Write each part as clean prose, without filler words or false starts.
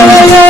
Hallelujah.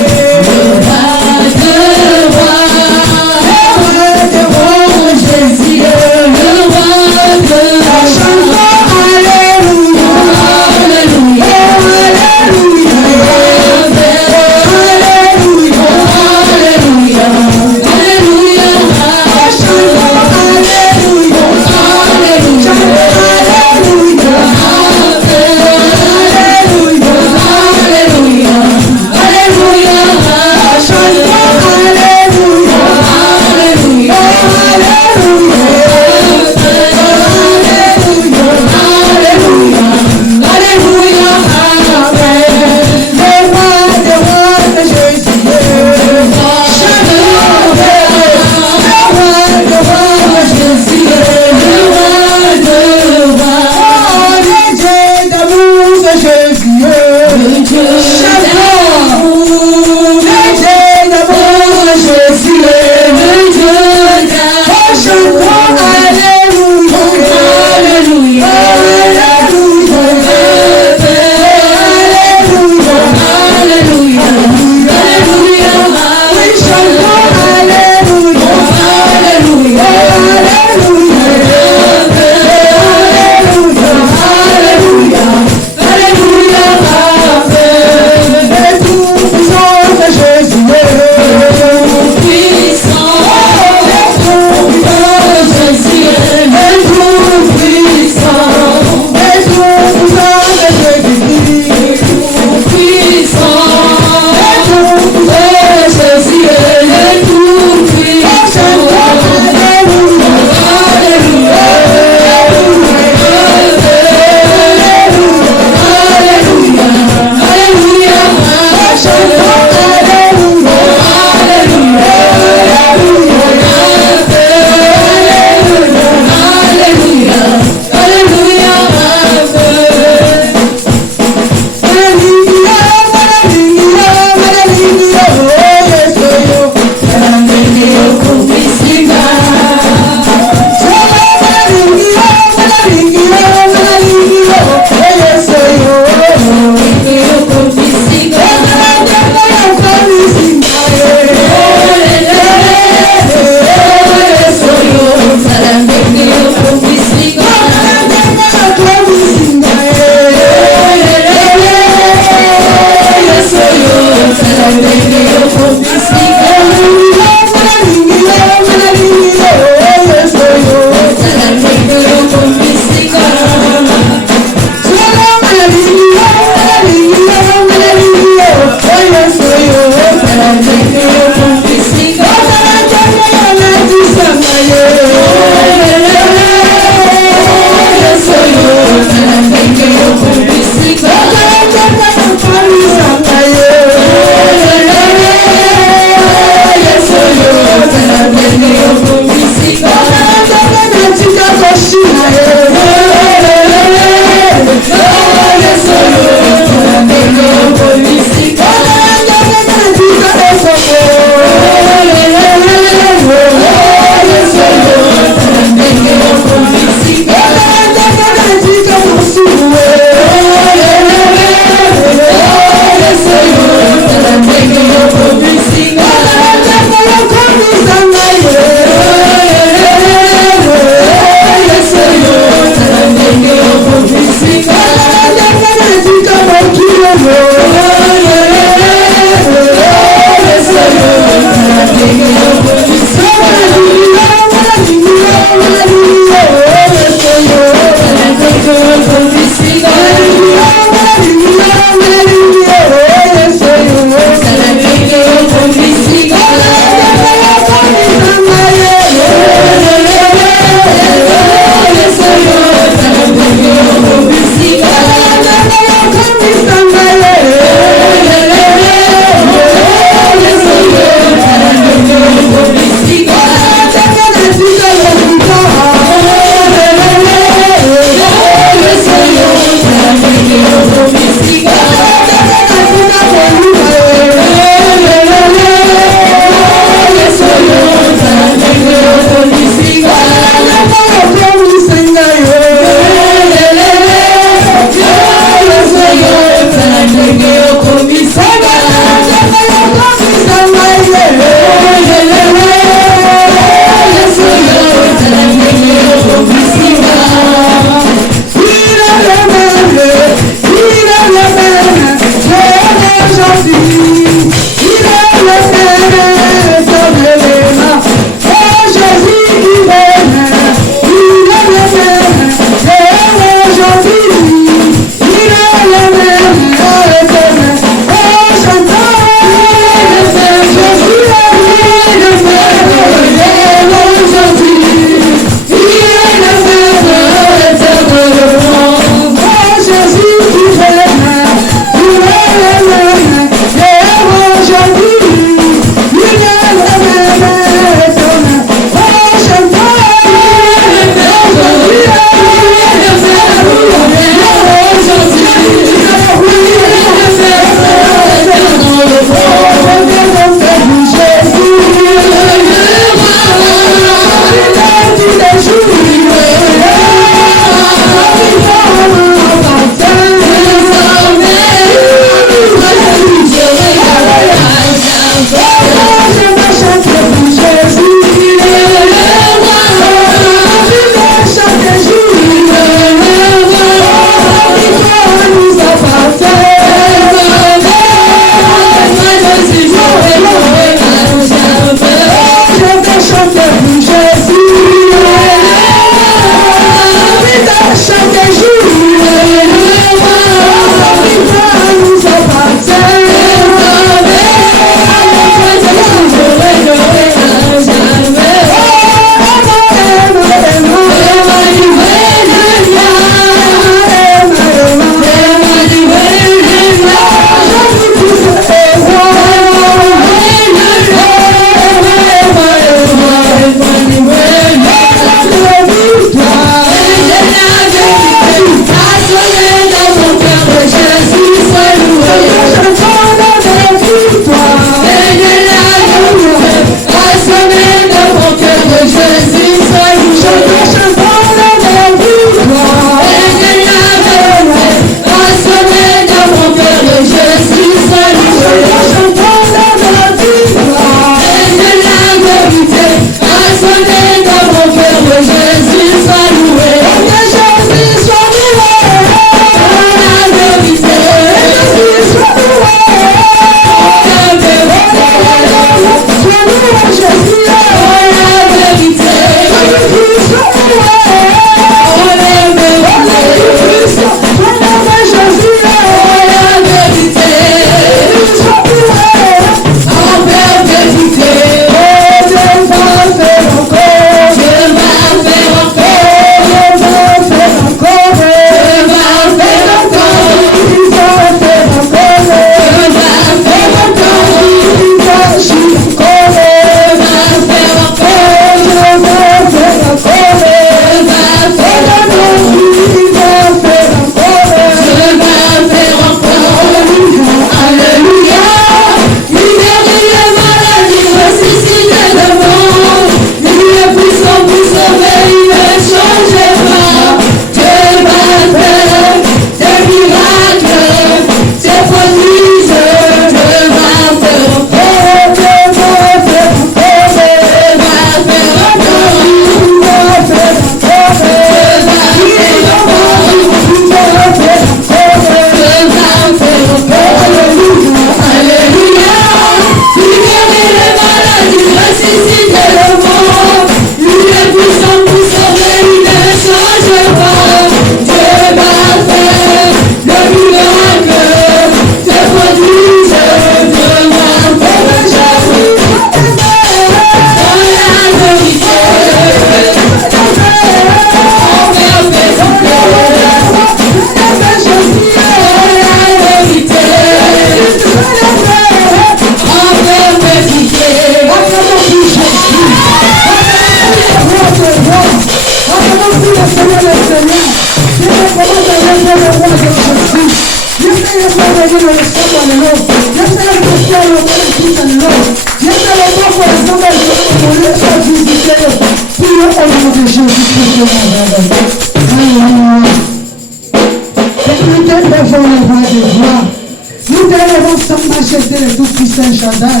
Nous t'élèvons sans majesté le Tout-Puissant Shaddai,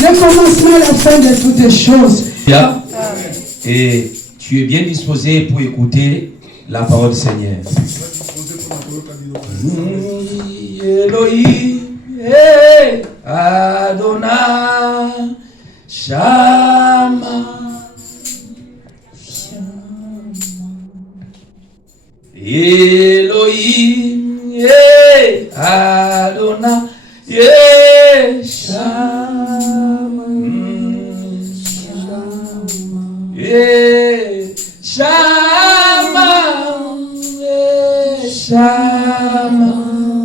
le commencement et la fin de toutes les choses. Et tu es bien disposé pour écouter la parole du Seigneur. Elohim, Adonai, Shama, Elohim, Adonai, Shama, Shama, Shama,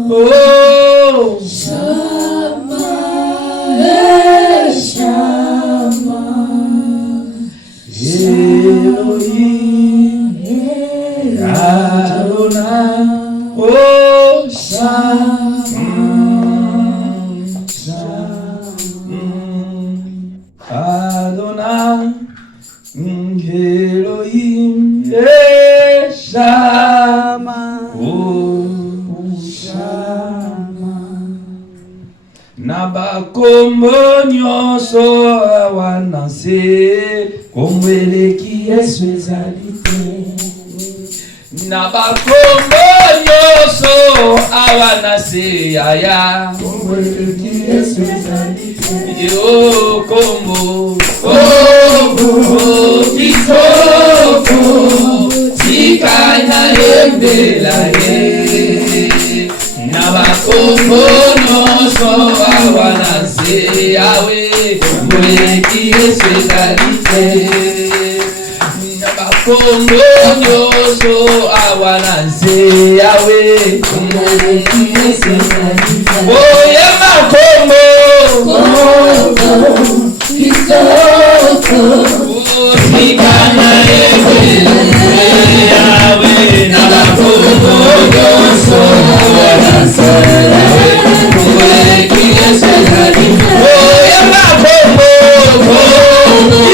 oh, Shama, Shama, Elohim, Adonai, oh, Shama, Adonai, Elohim, Shama, oh, Shama. Nabakombo nyonso awanase komweleki Yesu ezalite. Nabakombo nyonso awanase aya komweleki Yesu ezalite. Yo kombo kitoko tikana yembela ye nabakombo nyonso awanase yawe komweleki Yesu ezalite. Nabakombo nyonso awanase yawe komweleki Yesu ezalite. Oye makombo kitoko tikana yembela yawe nabakombo nyonso awanase yawe komweleki Yesu ezalite. Oye makombo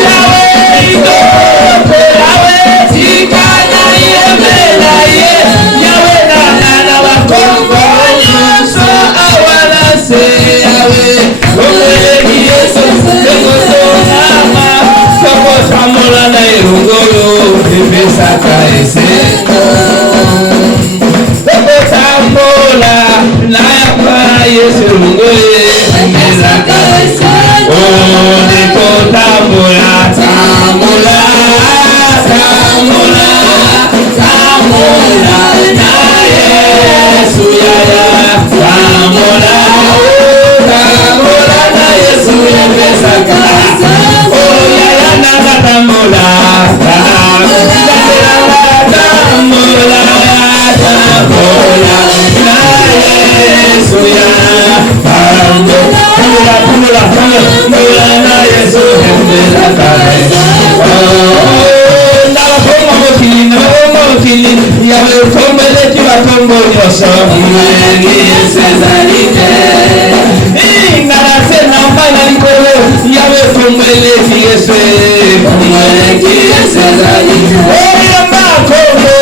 yawe itoko yawe tikana yembela ye yawe nabakombo nyonso awanase yawe komweleki Yesu ezalite. Samola na irungolo epesaka eseko Samola na yapa Yesu irungolo epesaka eseko. Neko tambola tambola tambola tambola na Yesu yaya tambola tambola na Yesu epesaka eseko. Tambola, tambola, tambola, na Yesu ya. Tambola, tambola, tambola, na Yesu epesaka eseko. Nabakombo mokili, yawe kombeleki bakombo nyonso komweleki Yesu ezalite. Ingala tena mbana likolo yawe komweleki Yesu komweleki Yesu ezalite. Oya makombo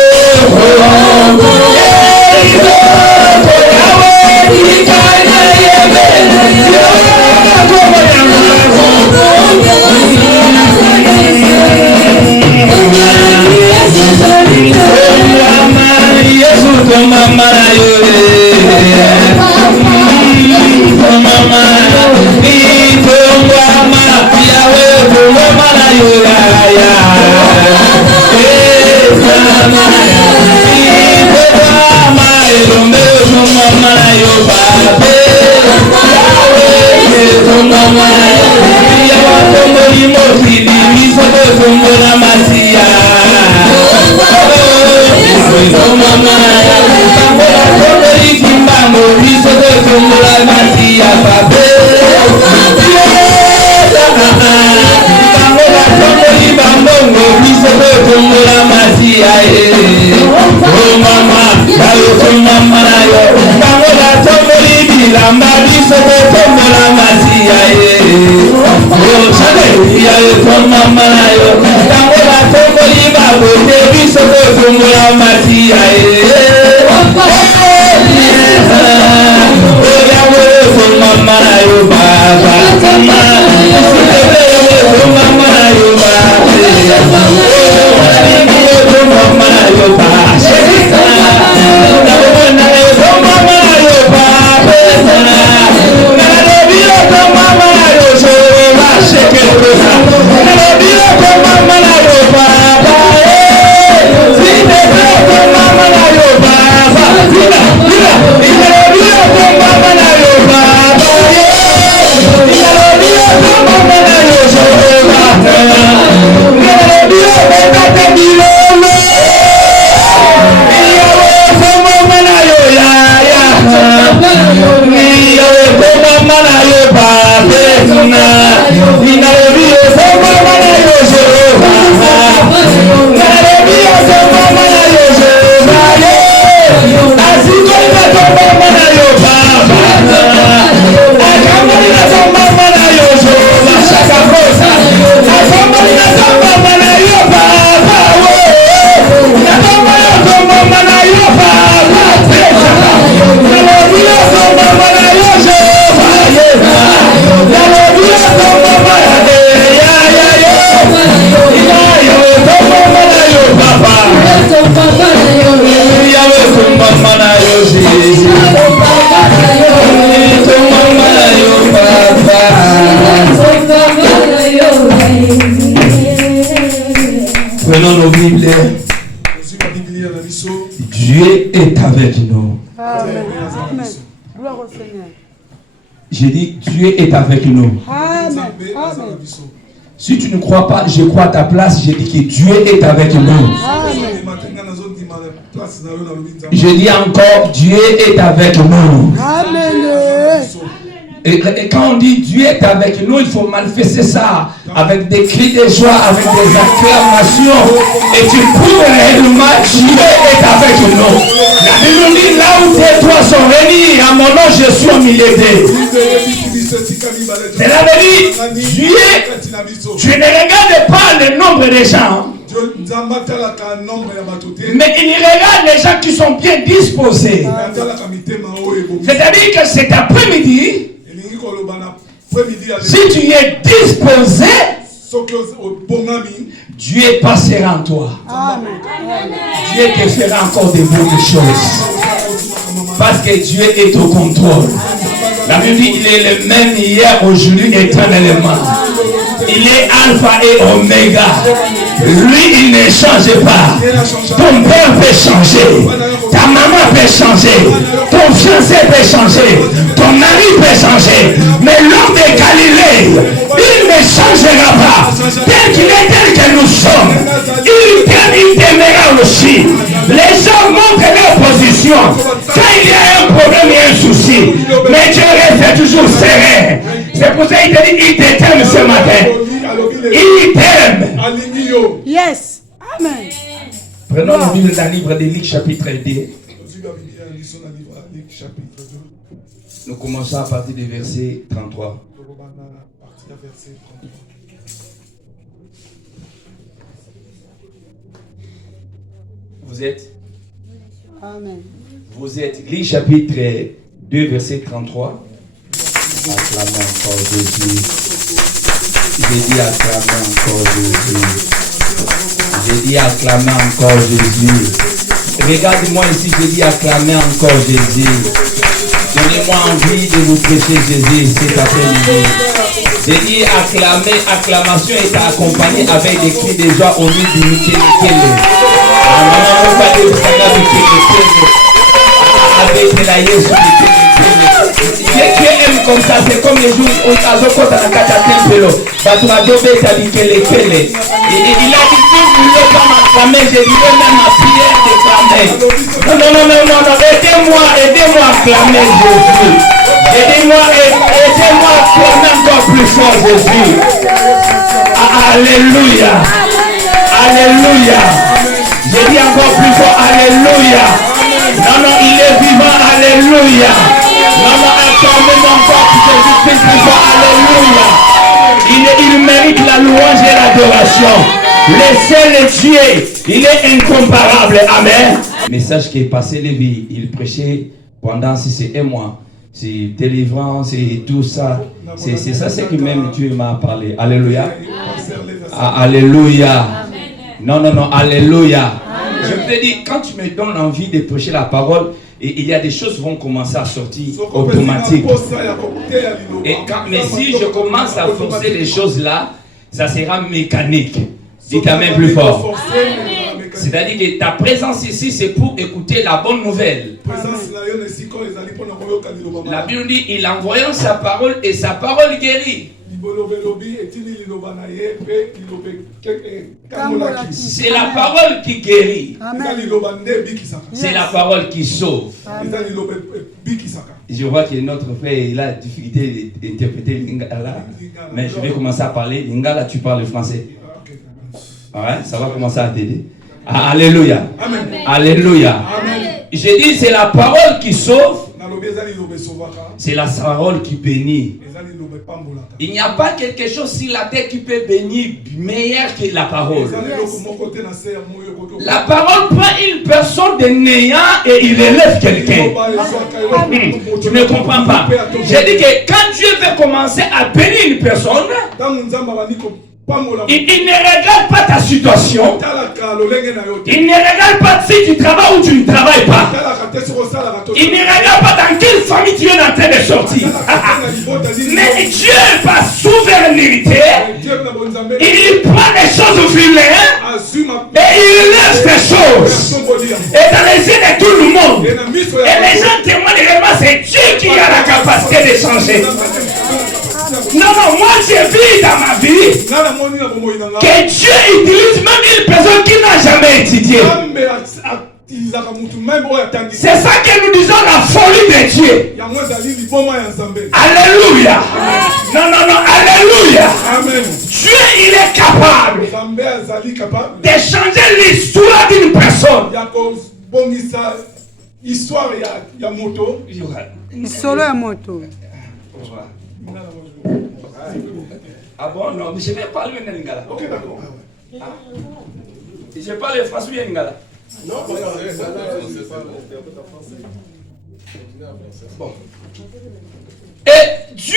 itoko yawe tikana yembela yawe makombo yangu Yesu tomama yo tomama itongwama yawe tomama yo ya tomama itongwama elombe tomama yo babe yawe tomama yawa tombo imokili misoto tombo na masia tomama tambola tombo ikimbango misoto tombo na masia babe tambola tombo ibambongo misoto tombo na masia tomama yawe tomama Prenons nos Bibles. Dieu est avec nous. Amen. Amen. Gloire au Seigneur. J'ai dit, Dieu est avec nous. Amen. Amen. Si tu ne crois pas, je crois à ta place, je dis que Dieu est avec nous. Amen. Je dis encore, Dieu est avec nous. Amen. Et quand on dit Dieu est avec nous, il faut manifester ça avec des cris de joie, avec des acclamations. Et tu prouves réellement Dieu est avec nous. La Bible dit là où tes toits sont réunis, à mon nom je suis au milieu d'eux. Cela veut dire Dieu, tu ne regardes pas le nombre de gens, mais il regarde les gens qui sont bien disposés. C'est-à-dire que cet après-midi, si tu es disposé, Dieu passera en toi. Amen. Dieu te fera encore de bonnes choses. Parce que Dieu est au contrôle. La Bible dit il est le même hier, aujourd'hui, éternellement. Il est alpha et oméga. Lui, il ne change pas. Ton père peut changer. Ta maman peut changer. Ton fiancé peut changer. Ton mari peut changer. Mais l'homme de Galilée, il ne changera pas. Tel qu'il est, tel que nous sommes. Il demeurera aussi. Les gens montrent leur position. Quand il y a un problème et un souci, mais Dieu reste toujours serein. C'est pour ça qu'il te dit, il t'aime ce matin. Il t'aime. Yes. Amen. Prenons le Bible dans le livre de Luc chapitre 2. Nous commençons à partir du verset 33. Vous êtes? Amen. Vous êtes. Luc chapitre 2, verset 33. Acclamons encore Jésus. J'ai dit acclamons encore Jésus. J'ai dit acclamer encore Jésus. Regarde-moi ici, j'ai dit acclamer encore Jésus. Donnez-moi envie de vous prêcher Jésus cet après-midi. J'ai dit acclamer, acclamation est accompagnée avec des cris de joie au nom du Mikele. Avec la Yesu Dieu aime comme ça, c'est comme les jours où Azokota na kata tempelo, Baturado beta Mikele. Il a dit si vous voulez pas m'acclamer, je dirais même ma prière de clamer. Non, aidez-moi à clamer Jésus. Aidez-moi à clamer encore plus fort Jésus. Alléluia. Alléluia. J'ai dit encore plus fort, alléluia. Non, il est vivant, alléluia. Non, acclamez encore Jésus-Christ plus fort, alléluia. Il mérite la louange et l'adoration. Le seul Dieu, il est incomparable, amen. Le message qui est passé, Lévi, il prêchait pendant si c'est un mois. C'est délivrance et tout ça. C'est ça ce que même Dieu m'a parlé. Alléluia. Alléluia. Non, alléluia. Je te dis, quand tu me donnes envie de prêcher la parole, il y a des choses qui vont commencer à sortir automatiquement. Mais si je commence à forcer les choses là, ça sera mécanique. Dites Amen plus fort. C'est-à-dire que ta présence ici, c'est pour écouter la bonne nouvelle. La Bible dit, il envoyant sa parole et sa parole guérit. C'est la parole qui guérit. C'est la parole qui sauve. Je vois que notre frère il a difficulté d'interpréter Lingala. Mais je vais commencer à parler. Lingala, tu parles français. Ouais, ça va commencer à t'aider. Alléluia. Amen. Alléluia. Amen. J'ai dit, c'est la parole qui sauve. C'est la parole qui bénit. Il n'y a pas quelque chose sur la terre qui peut bénir meilleur que la parole. La parole prend une personne de néant et il élève quelqu'un. Tu ne comprends pas. J'ai dit que quand Dieu veut commencer à bénir une personne, il ne regarde pas ta situation. Il ne regarde pas si tu travailles ou tu ne travailles pas. Il ne regarde pas dans quelle famille tu es en train de sortir. Mais Dieu, par souveraineté, il prend les choses vilaines et il laisse les choses. Et dans les yeux de tout le monde. Et les gens témoignent réellement, c'est Dieu qui a la capacité de changer. Non, moi j'ai vu dans ma vie que Dieu utilise même une personne qui n'a jamais étudié. C'est ça que nous disons la folie de Dieu. Alléluia. Non, alléluia. Dieu il est capable de changer l'histoire d'une personne. Histoire ya moto. Solo ya moto. Ah bon, non, mais je vais parler maintenant Lingala. Ok, d'accord. Je parle français bien Lingala. Non, bon. Et Dieu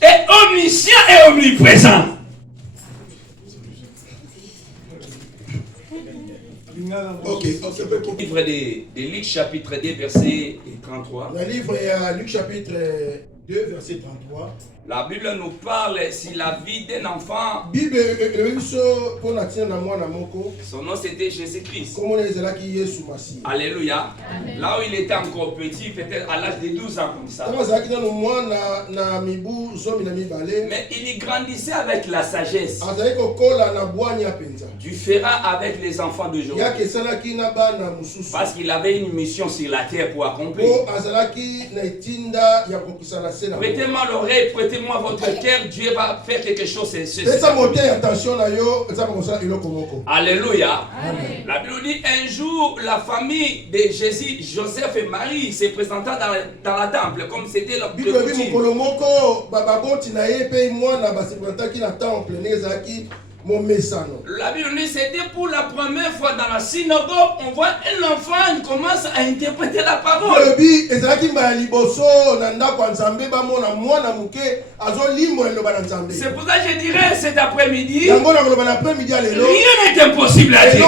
est omniscient et omniprésent. Livre de Luc chapitre 2 verset 33. Le livre de Luc chapitre 2 verset 33. La Bible nous parle sur la vie d'un enfant. Son nom c'était Jésus-Christ. Alléluia. Amen. Là où il était encore petit, peut-être à l'âge de 12 ans comme ça. Mais il grandissait avec la sagesse. Différent avec les enfants d'aujourd'hui. Parce qu'il avait une mission sur la terre pour accomplir. Prêtez-moi l'oreille, prêtez-moi votre cœur, Dieu va faire quelque chose. Alléluia. Amen. La Bible dit un jour, la famille de Jésus, Joseph et Marie se présenta dans la temple, comme c'était leur coutume. La Bible dit c'était pour la première fois dans la synagogue, on voit un enfant qui commence à interpréter la parole. C'est pour ça que je dirais cet après-midi, rien n'est impossible à Dieu.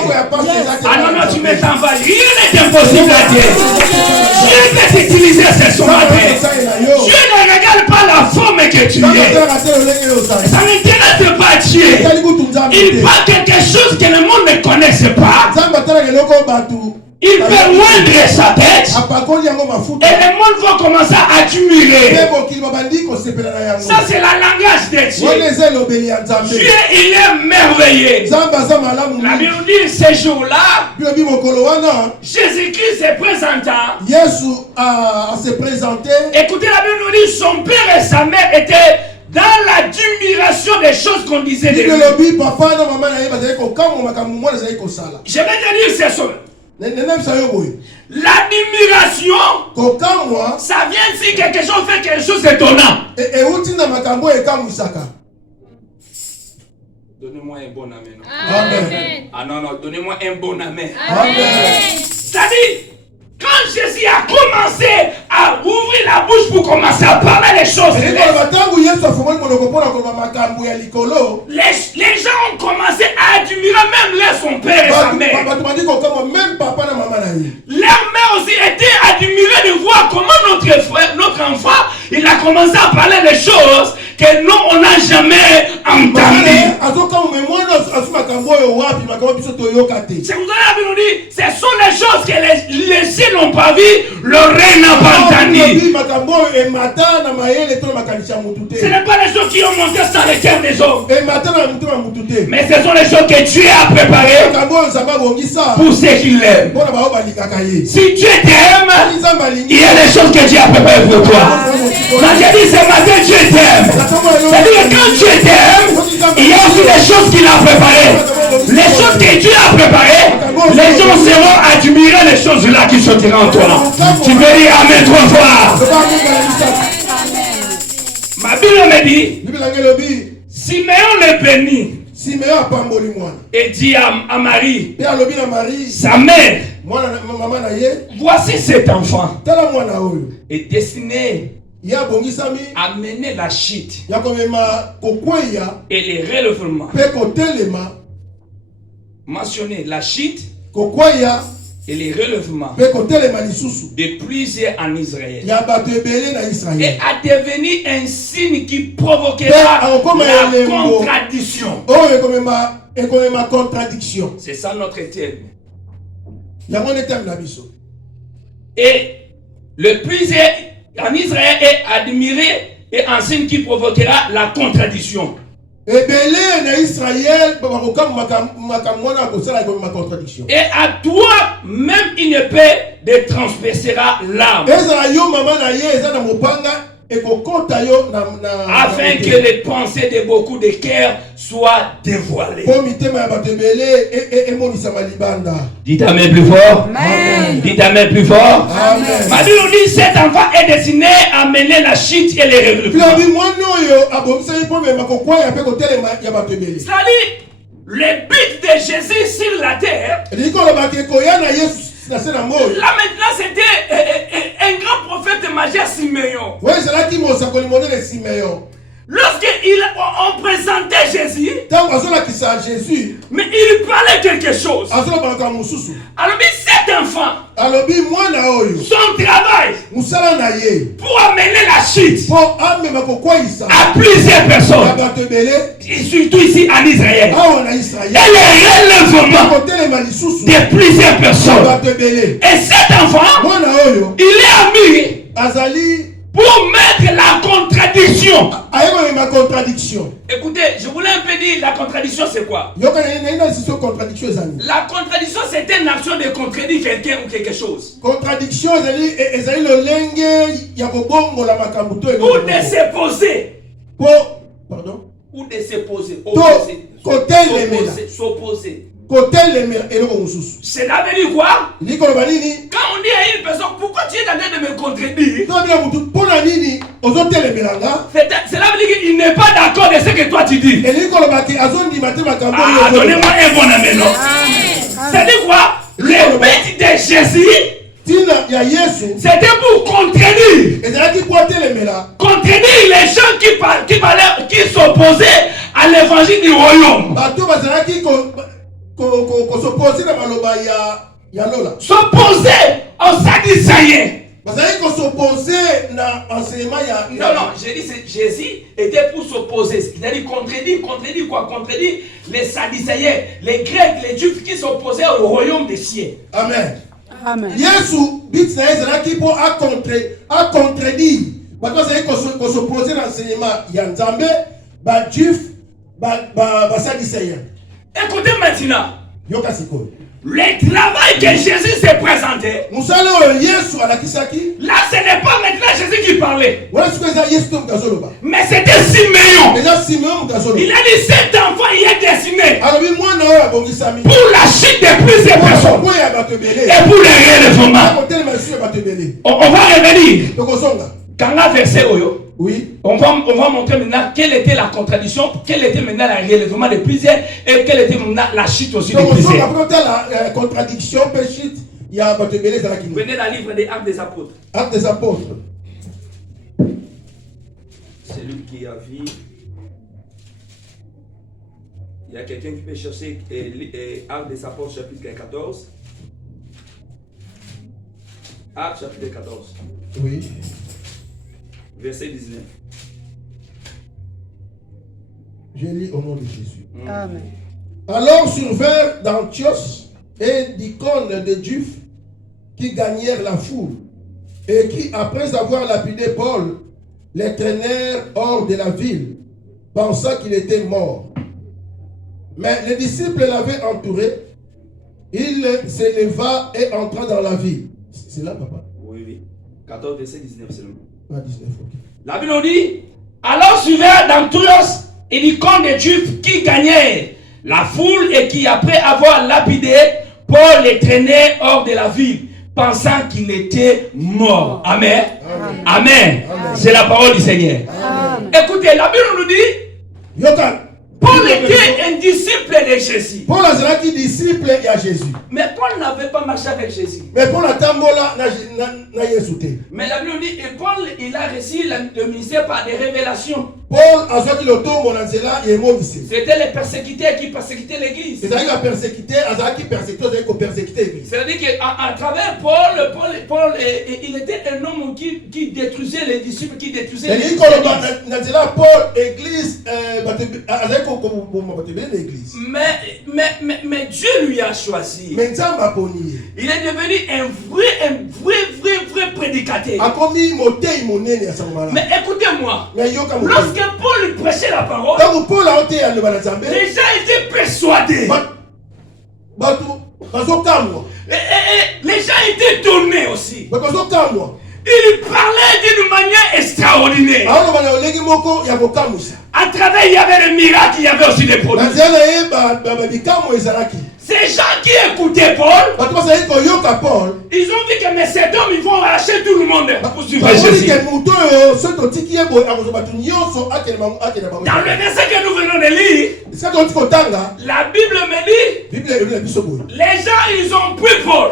Ah non, tu m'es envahi, rien n'est impossible à Dieu. Dieu peut t'utiliser ce matin. Dieu ne regarde pas la forme que tu es. Ça n'intéresse pas Dieu. Il parle quelque chose que le monde ne connaissait pas. Il peut moindre sa tête. Et le monde va commencer à admirer. Ça c'est la langage de Dieu. Dieu il est merveilleux. La Bible dit ce jour-là, Jésus-Christ se présenta. Écoutez, la Bible nous dit son père et sa mère étaient dans l'admiration des choses qu'on disait de lui. Je vais te dire ce soir. L'admiration, ça vient si quelque chose fait quelque chose d'étonnant. Donnez-moi un bon amen. Amen. Ah non, donnez-moi un bon amen. Amen. Ça les choses célestes, les gens ont commencé à admirer même son père et sa mère. Leur mère aussi était admirée de voir comment notre enfant, il a commencé à parler des choses que nous, on n'a jamais entendues. C'est vous avez nous dit, ce sont les choses que les cieux n'ont pas vues, l'oreille n'a pas entendues. Ce n'est pas les choses qui ont monté dans les cœurs des hommes, mais ce sont les choses que Dieu a préparées pour ceux qui l'aiment. Si Dieu t'aime, il y a des choses que Dieu a préparées pour toi. Quand j'ai dit ce matin, Dieu t'aime. C'est-à-dire que quand Dieu t'aime, il y a aussi des choses qu'il a préparées. Les choses que Dieu a préparées, les gens seront admirés les choses là qui sortiront en toi. Tu peux dire Amen 3 fois. Ma Bible me dit, Siméon le bénit et dit à Marie, sa mère, voici cet enfant est destiné à mener la chute et les relèvements. Mentionner la chute et les relèvements de plusieurs en Israël et à devenir un signe qui provoquera la contradiction. C'est ça notre terme. Et le plusieurs en Israël est admiré et un signe qui provoquera la contradiction. Et à toi, même une épée te transpercera l'âme. Afin que les pensées de beaucoup de cœurs soient dévoilées. Dites Amen plus fort. Amen. Dites Amen plus fort. Ma Bible dit cet enfant est destiné à mener la chute et les relèvements. C'est-à-dire, le but de Jésus sur la terre, là maintenant c'était un grand prophète majeur Siméon. Lorsqu'on présentait Jésus, mais il parlait quelque chose. Alors cet enfant, son travail pour amener la chute à plusieurs personnes, surtout ici en Israël, et le relèvement de plusieurs personnes. Et cet enfant, il est ami pour mettre la contradiction. Écoutez, je voulais un peu dire la contradiction c'est quoi? La contradiction c'est une action de contredire quelqu'un ou quelque chose. Contradiction ou de s'opposer. Pardon? Ou de s'opposer. S'opposer. Cela veut dire quoi? Quand on dit à une personne, pourquoi tu es en train de me contredire? Cela veut dire qu'il n'est pas d'accord de ce que toi tu dis. Donnez-moi un bon amen. C'est-à-dire quoi? Le but de Jésus, c'était pour contredire les gens qui s'opposaient à l'évangile du royaume. S'opposer aux Sadducéens. Non, j'ai dit que Jésus était pour s'opposer. C'est-à-dire contredire quoi? Contredire les Sadducéens, les Grecs, les Juifs qui s'opposaient au royaume des cieux. Amen. Amen. Yesu dit ça pour contredire. Parce que s'opposer à l'enseignement, il y a Nzambe, les Juifs, les Sadducéens. Écoutez maintenant. Le travail que Jésus s'est présenté, là ce n'est pas maintenant Jésus qui parlait, mais c'était Siméon. Il a dit cet enfant il est destiné pour la chute de plusieurs personnes et pour les relèvements. On va revenir quand la verset Oyo. Oui. On va montrer maintenant quelle était la contradiction, quel était maintenant le relèvement de plusieurs et quelle était maintenant la chute aussi de plusieurs. La contradiction, chute, il y a Venez dans le livre des Actes des Apôtres. Actes des Apôtres. qui a vu. Il y a quelqu'un qui peut chercher Actes des Apôtres chapitre 14. Actes chapitre 14. Oui. Verset 19. Je lis au nom de Jésus. Amen. Alors survinrent d'Antioche et d'Icône des Juifs qui gagnèrent la foule et qui, après avoir lapidé Paul, les traînèrent hors de la ville, pensant qu'il était mort. Mais les disciples l'avaient entouré. Il s'éleva et entra dans la ville. C'est là, papa? Oui, oui. 14, verset 19 seulement. Ah, 19, ok. La Bible nous dit, alors suivèrent d'Antioche et d'Icône des Juifs qui gagnaient la foule et qui, après avoir lapidé, Paul les traînait hors de la ville, pensant qu'il était mort. Amen. Amen. Amen. Amen. C'est la parole du Seigneur. Amen. Écoutez, la Bible nous dit, Yokan. Paul était un disciple de Jésus. Paul azalaki disciple ya Jésus. Mais Paul n'avait pas marché avec Jésus. Mais Paul atambola na Yesu te. Mais la Bible nous dit, et Paul, il a reçu le ministère par des révélations. Paul azwaki lotombo na nzela ya emonisi. C'était les persécutés qui persécutaient l'église. ezalaki apersécuté azalaki persécuté azalaki kopersécuté église. C'est-à-dire qu'à travers Paul, il était un homme qui détruisait les disciples, qui détruisait elingi l'église. koloba na nzela Paul église azalaki koboma bato ebele na église. Mais Dieu lui a choisi. Mais nzambe aponi ye. Il est devenu un vrai prédicateur. akomi motei monene ya sango malamu. Mais écoutez-moi, mais yoka motei. lorsque Paul prêchait la parole, ntango Paul aoteya aloba na nzambe les gens étaient persuadés. bato bazokamwa. Et les gens étaient étonnés aussi. bato bazokamwa. Il parlait d'une manière extraordinaire. aoloba na olengi moko ya kokamwisa. À travers, il y avait des miracles, il y avait aussi des na prodiges. nzela na ye bikamwa ezalaki. Ces gens qui écoutaient Paul, bato bazalaki koyoka Paul. ils ont dit que mais cet homme, ils vont arracher tout le monde pour suivre Jésus. Jésus. Dans le verset que nous venons de lire, la Bible me dit, les gens, ils ont pris Paul.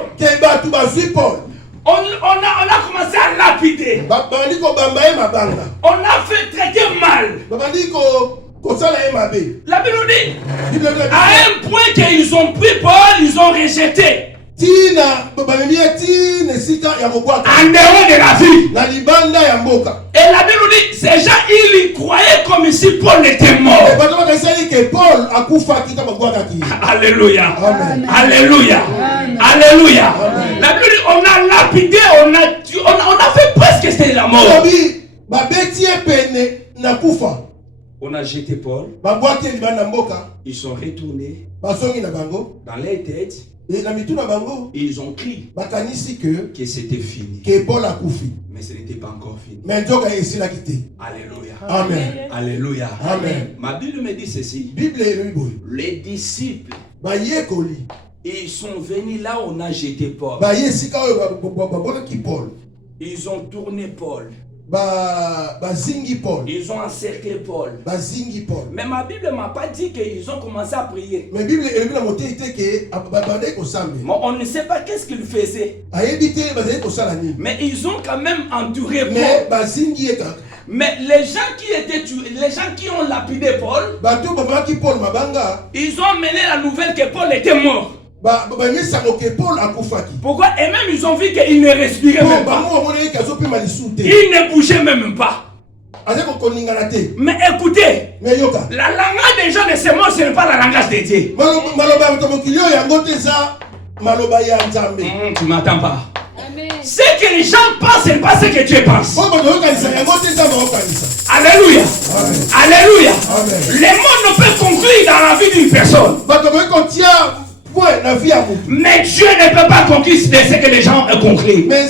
On a commencé à lapider. On a fait traiter mal. La Bible nous dit, à un point qu'ils ont pris Paul, ils ont rejeté. En dehors de la vie. Et la Bible nous dit, ces gens, ils y croyaient comme si Paul était mort. Alléluia. Amen. Alléluia. Amen. Alléluia. Amen. La Bible dit, on a lapidé, on a fait presque c'était la mort. On a jeté Paul. Ils sont retournés dans les têtes. Ils ont crié que c'était fini. Mais ce n'était pas encore fini. Alléluia. Amen. Alléluia. Amen. Ma Bible me dit ceci. Les disciples, ils sont venus là où on a jeté Paul. Ils ont tourné Paul. Ils ont encerclé Paul. Mais ma Bible ne m'a pas dit qu'ils ont commencé à prier. Bon, on ne sait pas qu'est-ce qu'ils faisaient. Mais ils ont quand même entouré Paul. Mais les gens qui ont lapidé Paul, ils ont mené la nouvelle que Paul était mort. Pourquoi? Et même ils ont vu qu'il ne respirait même pas. Il ne bougeait même pas. Mais écoutez, la langage des gens de ce monde, ce n'est pas la langage de Dieu. Tu m'entends pas? Ce que les gens pensent, ce n'est pas ce que Dieu pense. Alléluia. Alléluia. Le monde ne peut conclure dans la vie d'une personne. Mais Dieu ne peut pas conclure de ce que les gens ont conclu. Un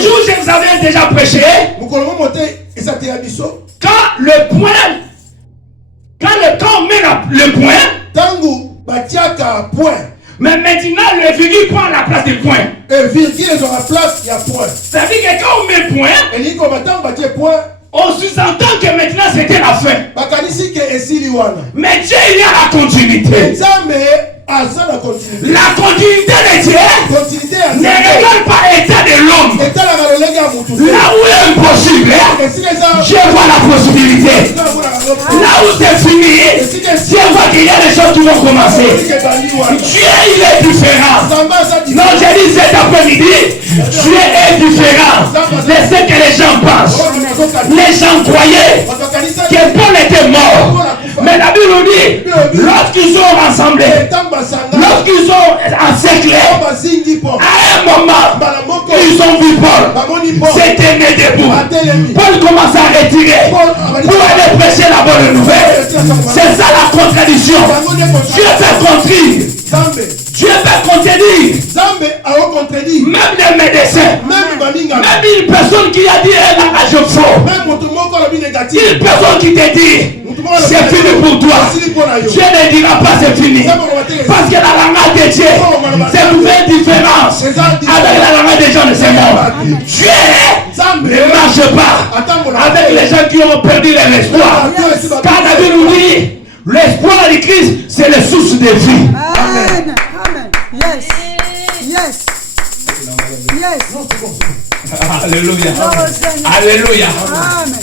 jour, je vous avais déjà prêché. Quand on met le point, mais maintenant le virgule prend la place du point. Ça veut dire que quand on met le point, on sous-entend que maintenant c'était la fin. Mais Dieu, il y a la continuité. La continuité de Dieu ne regarde pas l'état de l'homme. Là où il est impossible, clair, Dieu voit la possibilité. Là où c'est fini, Dieu voit qu'il y a des choses qui vont commencer. Dieu, il est différent. Non, j'ai dit cet après-midi, Dieu est différent de ce que les gens pensent. Les gens croyaient que Paul était mort. Mais la Bible nous dit, lorsqu'ils sont rassemblés, lorsqu'ils sont encerclés, à un moment, ils ont vu Paul. C'était né debout. Paul commence à retirer pour aller prêcher la bonne nouvelle. C'est ça la contradiction. Dieu peut contredire. Dieu peut contredire. Même les médecins. Même une personne qui a dit elle a âge faux. Une personne qui te dit c'est fini pour toi. Dieu ne dira pas c'est fini. Parce que la langue de Dieu, c'est une vraie différence avec la langue des gens de ce monde. Dieu ne marche pas avec les gens qui ont perdu leur espoir. Car la Bible nous dit, l'espoir du Christ, c'est la source de vie. Amen. Amen. Yes. Yes. Yes. Alléluia. Alléluia.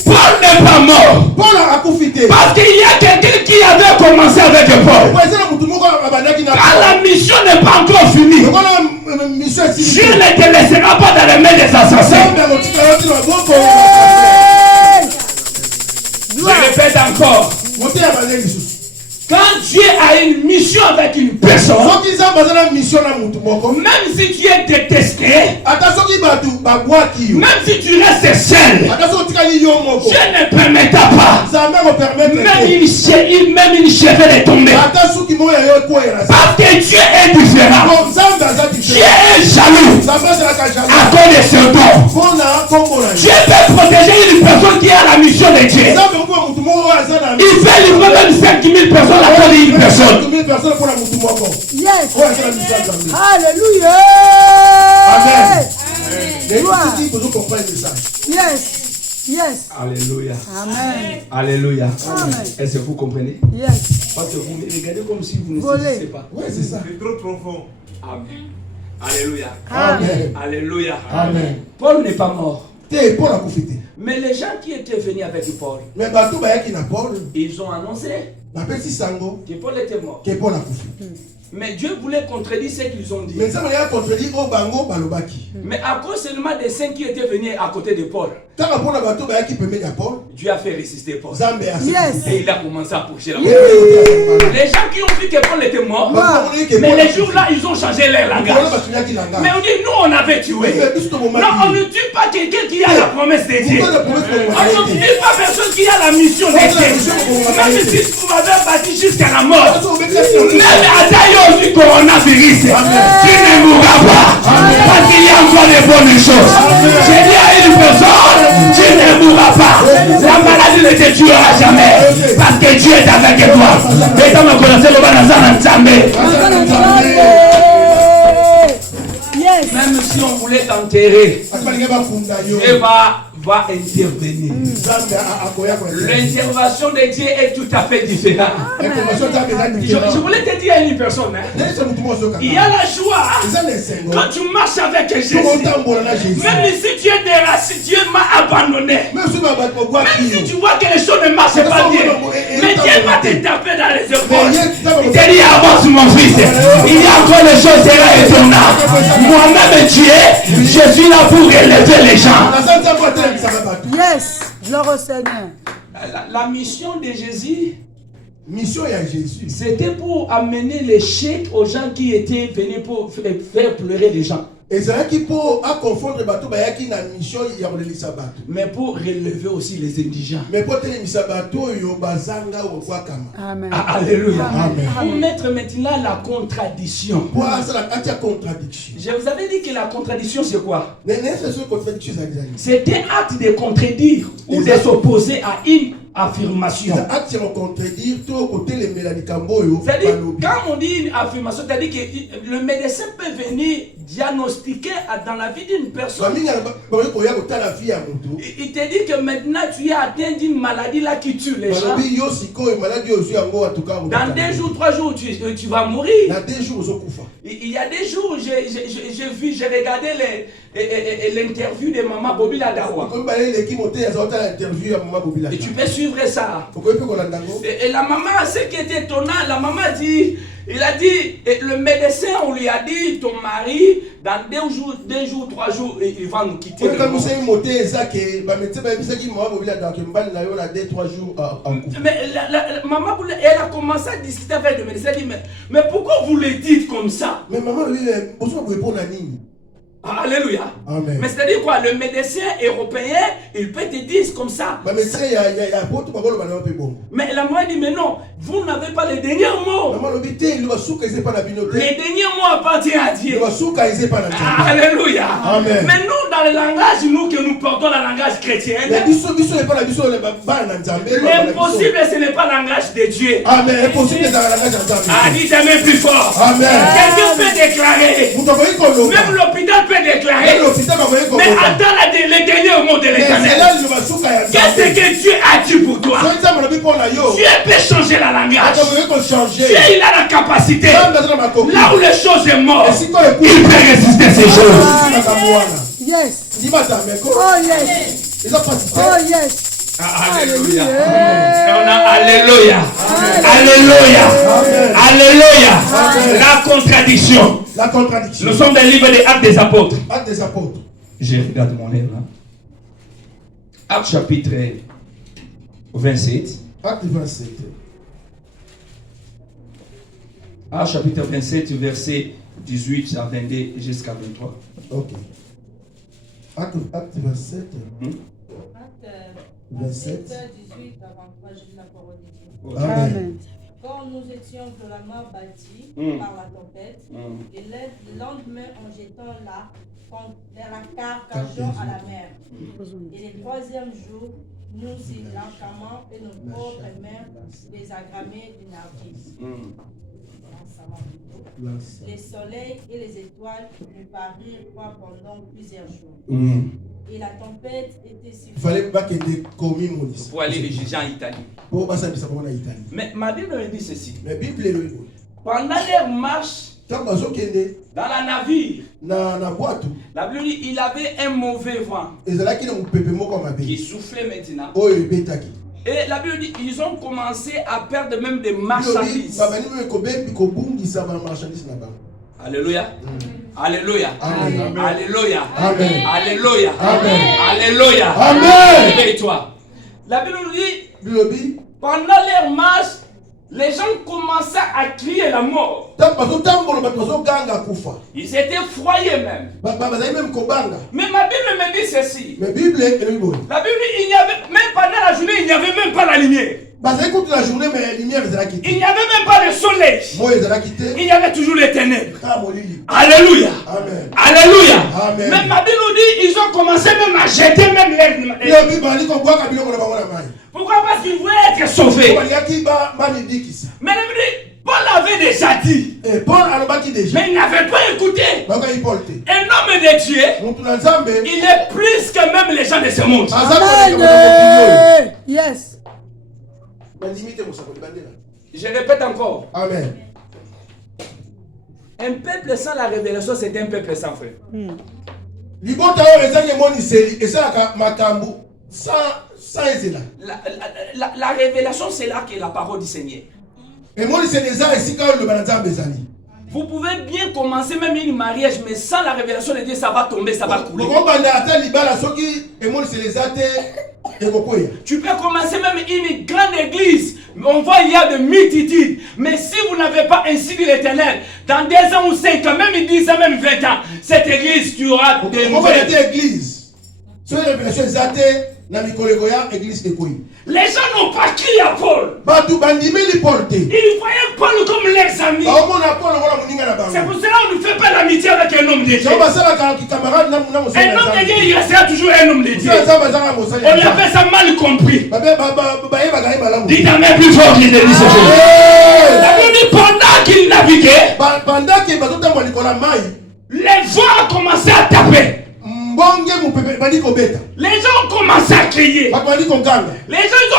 Paul n'est pas mort. Parce qu'il y a quelqu'un qui avait commencé avec Paul. Quand la mission n'est pas encore finie, Dieu ne te laissera pas dans les mains des assassins. Je répète encore. Quand Dieu a une mission avec une personne, même si tu es détesté, même si tu restes seul, Dieu ne permettra pas, même une cheveux de tomber. Parce que Dieu est différent. Dieu est jaloux à cause de ce don. Dieu peut protéger une personne qui a la mission de Dieu. Il fait livrer même 5000 personnes à cause d'une personne. Yes. Alléluia. Amen. Yes. Yes. Alléluia. Amen. Alléluia. Amen. Est-ce que vous comprenez? Yes. Parce que vous me regardez comme si vous ne saisissez pas. Oui, c'est ça. C'est trop profond. Amen. Alléluia. Amen. Alléluia. Amen. Paul n'est pas mort. Paul a profité. Mais les gens qui étaient venus avec Paul, ils ont annoncé que Paul était mort. Mais Dieu voulait contredire ce qu'ils ont dit. Mais à cause seulement des saints qui étaient venus à côté de Paul, Dieu a fait résister Paul. Yes. Et il a commencé à prêcher la parole. Les gens qui ont vu que Paul était mort, mais les jours-là, ils ont changé leur langage. Mais on dit, nous, on avait tué. Non, on ne tue pas quelqu'un qui a la promesse de Dieu. On ne tue pas personne qui a la mission de Dieu. Même si vous m'avez battu jusqu'à la mort, même à aussi coronavirus, tu ne mourras pas. Parce qu'il y a encore des bonnes choses. J'ai dit à une personne, tu ne mourras pas. La maladie ne te tuera jamais. Parce que Dieu est avec toi. Et quand on connaissait le banazan en même si on voulait t'enterrer, Dieu va intervenir. L'intervention de Dieu est tout à fait différente. Je voulais te dire à une personne, il y a la joie quand tu marches avec Jésus. Même si tu es déraciné, Dieu m'a abandonné. Même si tu vois que les choses ne marchent pas bien, mais Dieu va te taper dans les épaules. Il te dit avance mon fils, il y a encore des choses étonnantes. Moi-même Dieu, je suis là pour élever les gens. Yes. Gloire au Seigneur. La mission de Jésus, c'était pour amener les chèques aux gens qui étaient venus pour faire pleurer les gens. Mais pour relever aussi les indigents. Amen. Alléluia. Amen. Pour mettre maintenant la contradiction. Je vous avais dit que la contradiction c'est quoi? C'était acte de contredire ou de s'opposer à une affirmation. C'est-à-dire, quand on dit une affirmation, c'est-à-dire que le médecin peut venir diagnostiquer dans la vie d'une personne. Il te dit que maintenant tu es atteint d'une maladie là qui tue les gens. Dans 2 jours, 3 jours, tu vas mourir. Il y a des jours, j'ai regardé l'interview de Maman Bobby Ladawa. Et tu peux suivre ça. Et la maman, ce qui était étonnant, la maman dit, il a dit, le médecin, on lui a dit, ton mari, dans 2 jours, 3 jours, il va nous quitter. Mais maman, elle a commencé à discuter avec le médecin. Elle dit, mais pourquoi vous le dites comme ça? Mais maman, Alléluia. Amen. Mais c'est-à-dire quoi? Le médecin européen, il peut te dire comme ça. Mais la maman dit, mais non, vous n'avez pas les derniers mots. Les derniers mots appartiennent à Dieu. Alléluia. Amen. Mais nous, dans le langage, nous que nous portons le langage chrétien, l'impossible, ce n'est pas le langage de Dieu. Amen. Dites Amen plus fort. Amen. Quelqu'un peut déclarer. Même l'hôpital peut déclarer. Mais attends les derniers mots de l'Éternel. Qu'est-ce que Dieu a dit pour toi? Dieu peut changer la langage. Dieu, il a la capacité. Là où les choses sont mortes, il peut résister ces choses. Yes. Oh yes. Oh yes. Alléluia. Alléluia. Alléluia. Alléluia. La contradiction. Nous sommes dans le livre des Actes des Apôtres. Je regarde mon livre là. Actes chapitre 27. Acte 27. Actes chapitre 27, verset 18 à 22 jusqu'à 23. Ok. Acte 27. 27, 18 à 23, juste la parole de Dieu. Amen. Quand nous étions violemment bâtis par la tempête, et le lendemain, en jetant la cargaison à la mer, et le 3e jour, nous y l'encamons et nos pauvres mères désagrammées du narcisse. Les soleils et les étoiles ne parirent pas pendant plusieurs jours. Et la tempête était si il fallait pas qu'il y ait commis mon pour aller les juger en Italie. Mais ma Bible me dit ceci. Pendant leur marche dans la navire, la Bible dit il avait un mauvais vent qui soufflait maintenant. Et la Bible dit ils ont commencé à perdre même des marchandises. Alléluia. Alléluia. Amen. Alléluia. Amen. Alléluia. Amen. Alléluia. Amen. Réveille-toi. La Bible nous dit pendant leur marche, les gens commençaient à crier la mort. Ils étaient effroyés même. Mais ma Bible me dit ceci. La Bible dit il n'y avait même pendant la journée, il n'y avait même pas la lumière. Il n'y avait même pas le soleil. Il y avait toujours les ténèbres. Alléluia. Amen. Alléluia. Amen. Mais ma Bible nous dit ils ont commencé même à jeter même les... Pourquoi? Parce qu'ils voulaient être sauvés. Mais la Bible dit Paul avait déjà dit. Mais il n'avait pas écouté. Un homme de Dieu, il est plus que même les gens de ce monde. Amen. Yes. Je répète encore. Amen. Un peuple sans la révélation, c'est un peuple sans frère. La révélation, c'est là que la parole du Seigneur. Vous pouvez bien commencer même une mariage, mais sans la révélation de Dieu, ça va tomber, ça va couler. Tu peux commencer même une grande église. On voit il y a de multitudes. Mais si vous n'avez pas ainsi dit l'Éternel, dans 2 ans ou 5 ans, même 10 ans, même 20 ans, cette église, tu auras des nouvelles. Les gens n'ont pas crié à Paul. Ils voyaient Paul comme leurs amis. C'est pour cela qu'on ne fait pas l'amitié avec un homme de Dieu. Un homme de Dieu, il restera toujours un homme de Dieu. On appelle ça mal compris. Dites Amen plus fort qu'il ne dit ce jour. La Bible dit pendant qu'il naviguait, Les voix ont commencé à taper. Les gens ont commencé à crier. Les gens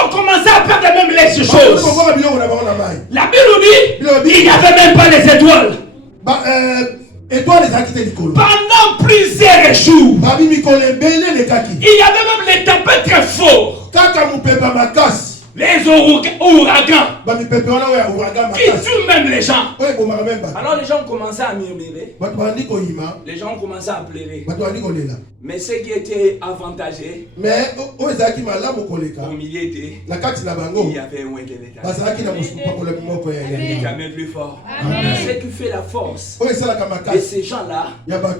ont commencé à perdre même les choses. La Bible dit, il n'y avait même pas les étoiles. Pendant plusieurs jours, il y avait même les tempêtes très fortes. Les ouragans qui tuent même les gens. Alors les gens ont commencé à murmurer. Les gens ont commencé à pleurer. Mais ce qui était avantagé, au milieu d'eux, il y avait un qui est quand même plus fort. Ce qui fait la force de ces gens-là,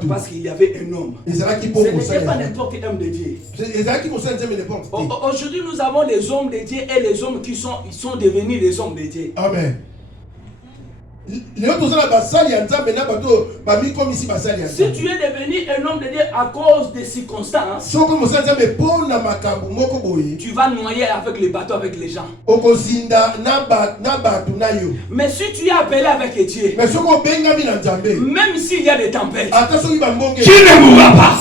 parce qu'il y avait un homme. Ce n'était pas n'importe quel homme de Dieu. Aujourd'hui, nous avons les hommes de Dieu et les hommes qui sont devenus les hommes de Dieu. Amen. Si tu es devenu un homme de Dieu à cause des circonstances, tu vas noyer avec les bateaux, avec les gens. Mais si tu es appelé avec Dieu, même s'il y a des tempêtes, tu ne mourras pas.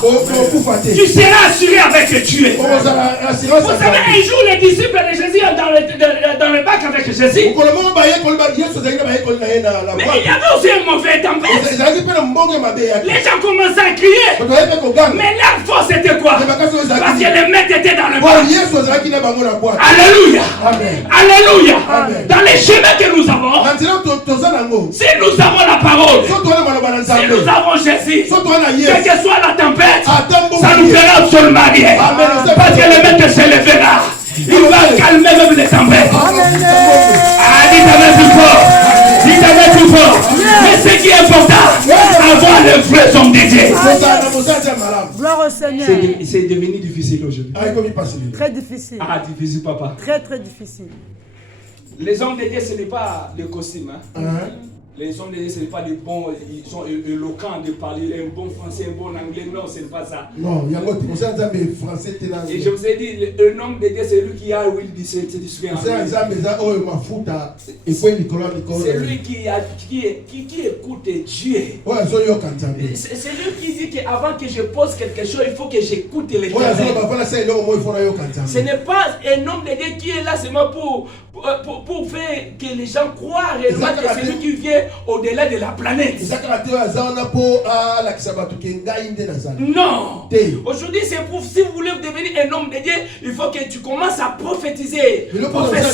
Tu seras assuré avec Dieu. Vous savez, un jour les disciples de Jésus dans le bac avec Jésus. Mais il y avait aussi un mauvais tempête. Les gens commençaient à crier. Mais leur force était quoi? Parce que les maîtres étaient dans le bac. Alléluia. Alléluia. Dans les chemins que nous avons, si nous avons la parole, si nous avons Jésus, quelle que soit la tempête, ça nous fera absolument rien. Parce que le maître se lèvera. Il va calmer même les tempêtes. Dites avec plus fort. Dites avec plus fort. Mais ce qui est important, avoir le vrai son de Dieu. Gloire au Seigneur. C'est devenu difficile aujourd'hui. Très difficile. Ah, difficile, papa. Très, très difficile. Les hommes de Dieu, ce n'est pas le costume. Les hommes de Dieu, ce n'est pas les bons, ils sont éloquents de parler un bon français, un bon anglais. Non, ce n'est pas ça. Non, il y a français. Et je vous ai dit, un homme de Dieu, c'est lui qui a Will Dissel, c'est du c'est lui qui écoute Dieu. C'est lui qui dit qu'avant que je pose quelque chose, il faut que j'écoute les gens. Ce n'est pas un homme de Dieu qui est là seulement pour faire que les gens croient réellement que c'est lui qui vient au-delà de la planète. Non. Aujourd'hui, c'est pour, si vous voulez devenir un homme de Dieu, il faut que tu commences à prophétiser. Il faut faire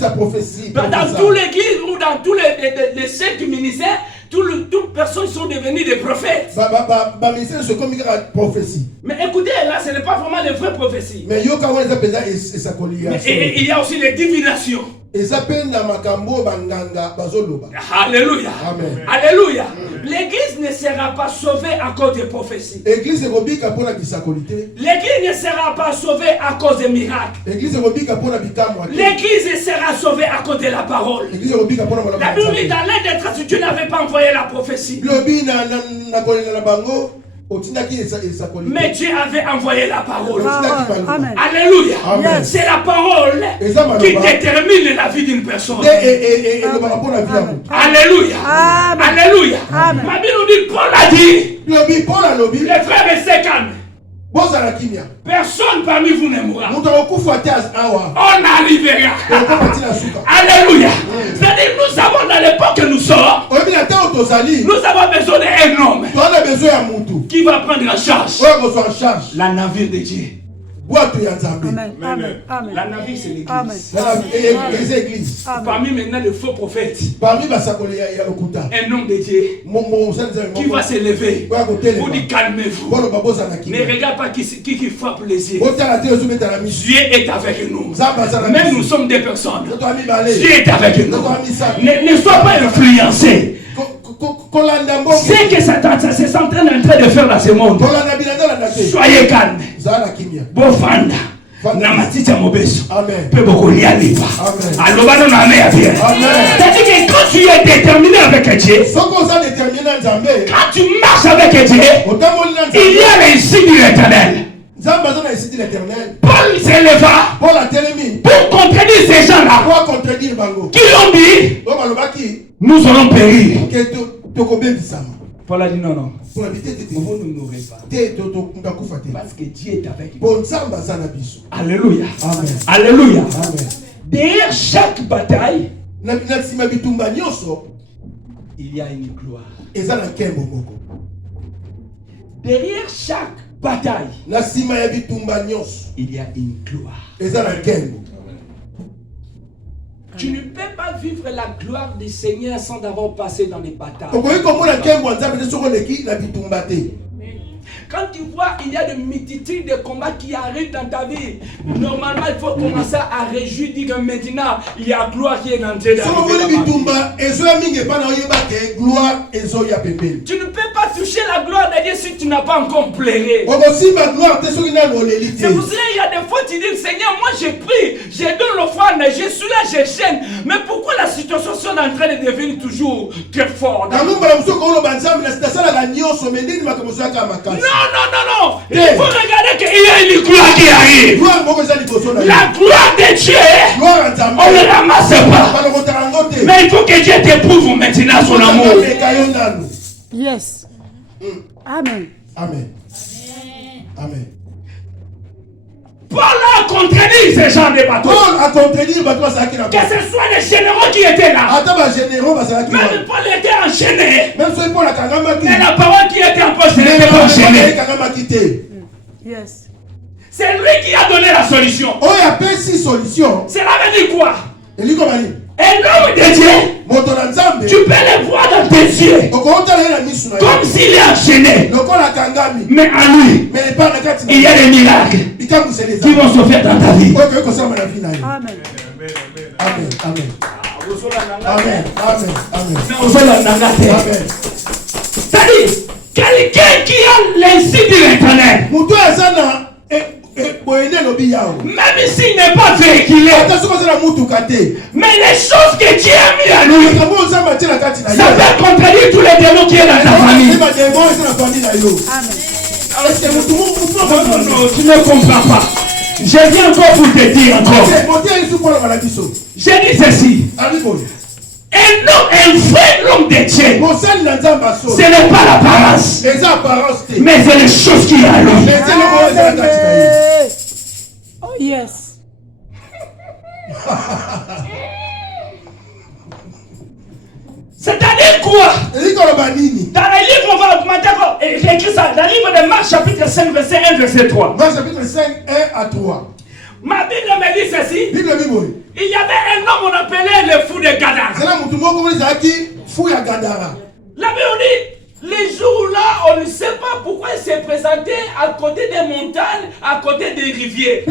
sa prophétie. Dans tous les églises ou dans tous les cercles du ministère, toutes personnes sont devenues des prophètes. Mais écoutez, là, ce n'est pas vraiment les vraies prophéties. Mais il y a aussi les divinations. Alléluia. Amen. Alléluia. L'église ne sera pas sauvée à cause des prophéties. L'église ne sera pas sauvée à cause des miracles. L'église sera sauvée à cause de la parole. La Bible dit dans l'aide des traces, Dieu n'avait pas envoyé la prophétie. Mais Dieu avait envoyé la parole. Amen. Alléluia. Amen. C'est la parole qui détermine la vie d'une personne. Alléluia. Amen. Alléluia. Amen. Ma Bible dit, Paul a dit, les frères restez calmes. Personne parmi vous ne mourra. On arrivera. Alléluia. C'est-à-dire, nous avons dans l'époque que nous sommes, nous avons besoin d'un homme qui va prendre en charge la navire de Dieu. Amen. Amen. Amen. La navire, c'est l'église. Amen. Parmi maintenant les faux prophètes, un homme de Dieu qui va se lever pour dire calmez-vous. Ne regarde pas qui frappe les yeux. Dieu est avec nous. Même nous sommes des personnes. Dieu est avec nous. Ne sois pas influencé. C'est que c'est en train de faire dans ce monde. Soyez calme. Bofanda. C'est-à-dire que quand tu es déterminé avec Dieu, quand tu marches avec Dieu, il y a les signes de l'Éternel. Paul s'éleva pour contredire ces gens-là qui ont dit nous allons périr. Paul a dit non, non. Vous ne mourrez pas. Parce que Dieu est avec nous. Alléluia. Amen. Alléluia. Amen. Derrière chaque bataille, il y a une gloire. Derrière chaque bataille, il y a une gloire. Tu ne peux pas vivre la gloire du Seigneur sans avoir passé dans les batailles. Quand tu vois, il y a des multitudes de combats qui arrivent dans ta vie. Normalement, il faut commencer à réjouir, dire que maintenant, il y a gloire qui est entrée dans ta vie. Tu ne peux pas toucher la gloire de Dieu si tu n'as pas encore pleuré. C'est pour cela qu'il y a des fois, tu dis, Seigneur, moi j'ai pris, j'ai donné l'offrande, je suis là, je chaîne. Mais pourquoi la situation est en train de devenir toujours très forte? Non. Il faut regarder qu'il y a une gloire qui arrive. La gloire de Dieu, on ne la ramasse pas. Mais il faut que Dieu t'éprouve maintenant son amour. Yes. Amen. Amen. Amen. Paul a contredit ces gens de bateaux. Paul a contredit les bateaux. Que ce soit les généraux qui étaient là. Même Paul était enchaîné. Mais la parole qui était en poste n'était pas enchaînée. Yes. C'est lui qui a donné la solution. Cela veut dire quoi? Un homme de Dieu, tu peux le voir dans tes yeux comme s'il est enchaîné. Mais en lui, il y a des miracles qui vont se faire dans ta vie. Amen. Amen. Amen. Amen. Amen. C'est-à-dire, quelqu'un qui a l'insigne de l'Éternel, même s'il n'est pas véhiculé, mais les choses que Dieu a mis à lui, ça peut contredire tous les démons qui sont dans ta famille. Non, tu ne comprends pas. Je viens encore pour te dire encore. J'ai dit ceci. Un vrai homme de Dieu, ce n'est pas l'apparence, mais c'est les choses qui arrivent. Oh yes. C'est-à-dire quoi? Dans le livre, on va augmenter encore. J'ai écrit ça. Dans le livre de Marc, chapitre 5, verset 1, verset 3. Marc, chapitre 5, 1 à 3. Ma Bible me dit ceci. Il y avait un homme, on appelait le fou de Gadara. La Bible dit, les jours-là, on ne sait pas pourquoi il s'est présenté à côté des montagnes, à côté des rivières.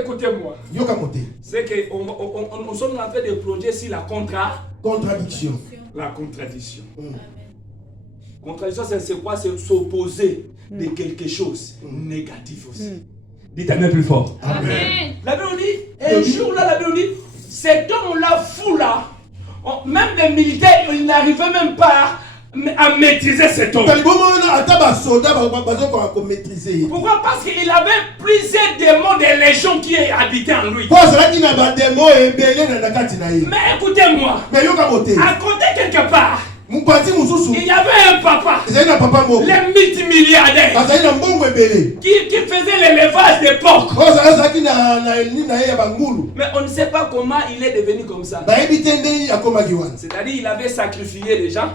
Écoutez-moi. C'est que nous sommes en train de plonger sur la contradiction. La contradiction. Contradiction, c'est quoi? C'est s'opposer de quelque chose négatif aussi. Dites Amen plus fort. Amen. La Bible dit, un jour là, la Bible dit, cet homme-là, fou là, même les militaires, ils n'arrivaient même pas à maîtriser cet homme. Pourquoi? Parce qu'il avait plusieurs démons des légions qui habitaient en lui. Mais écoutez-moi, à côté quelque part, il y avait un papa, les multimilliardaires, qui faisait l'élevage des porcs. Mais on ne sait pas comment il est devenu comme ça. C'est-à-dire qu'il avait sacrifié les gens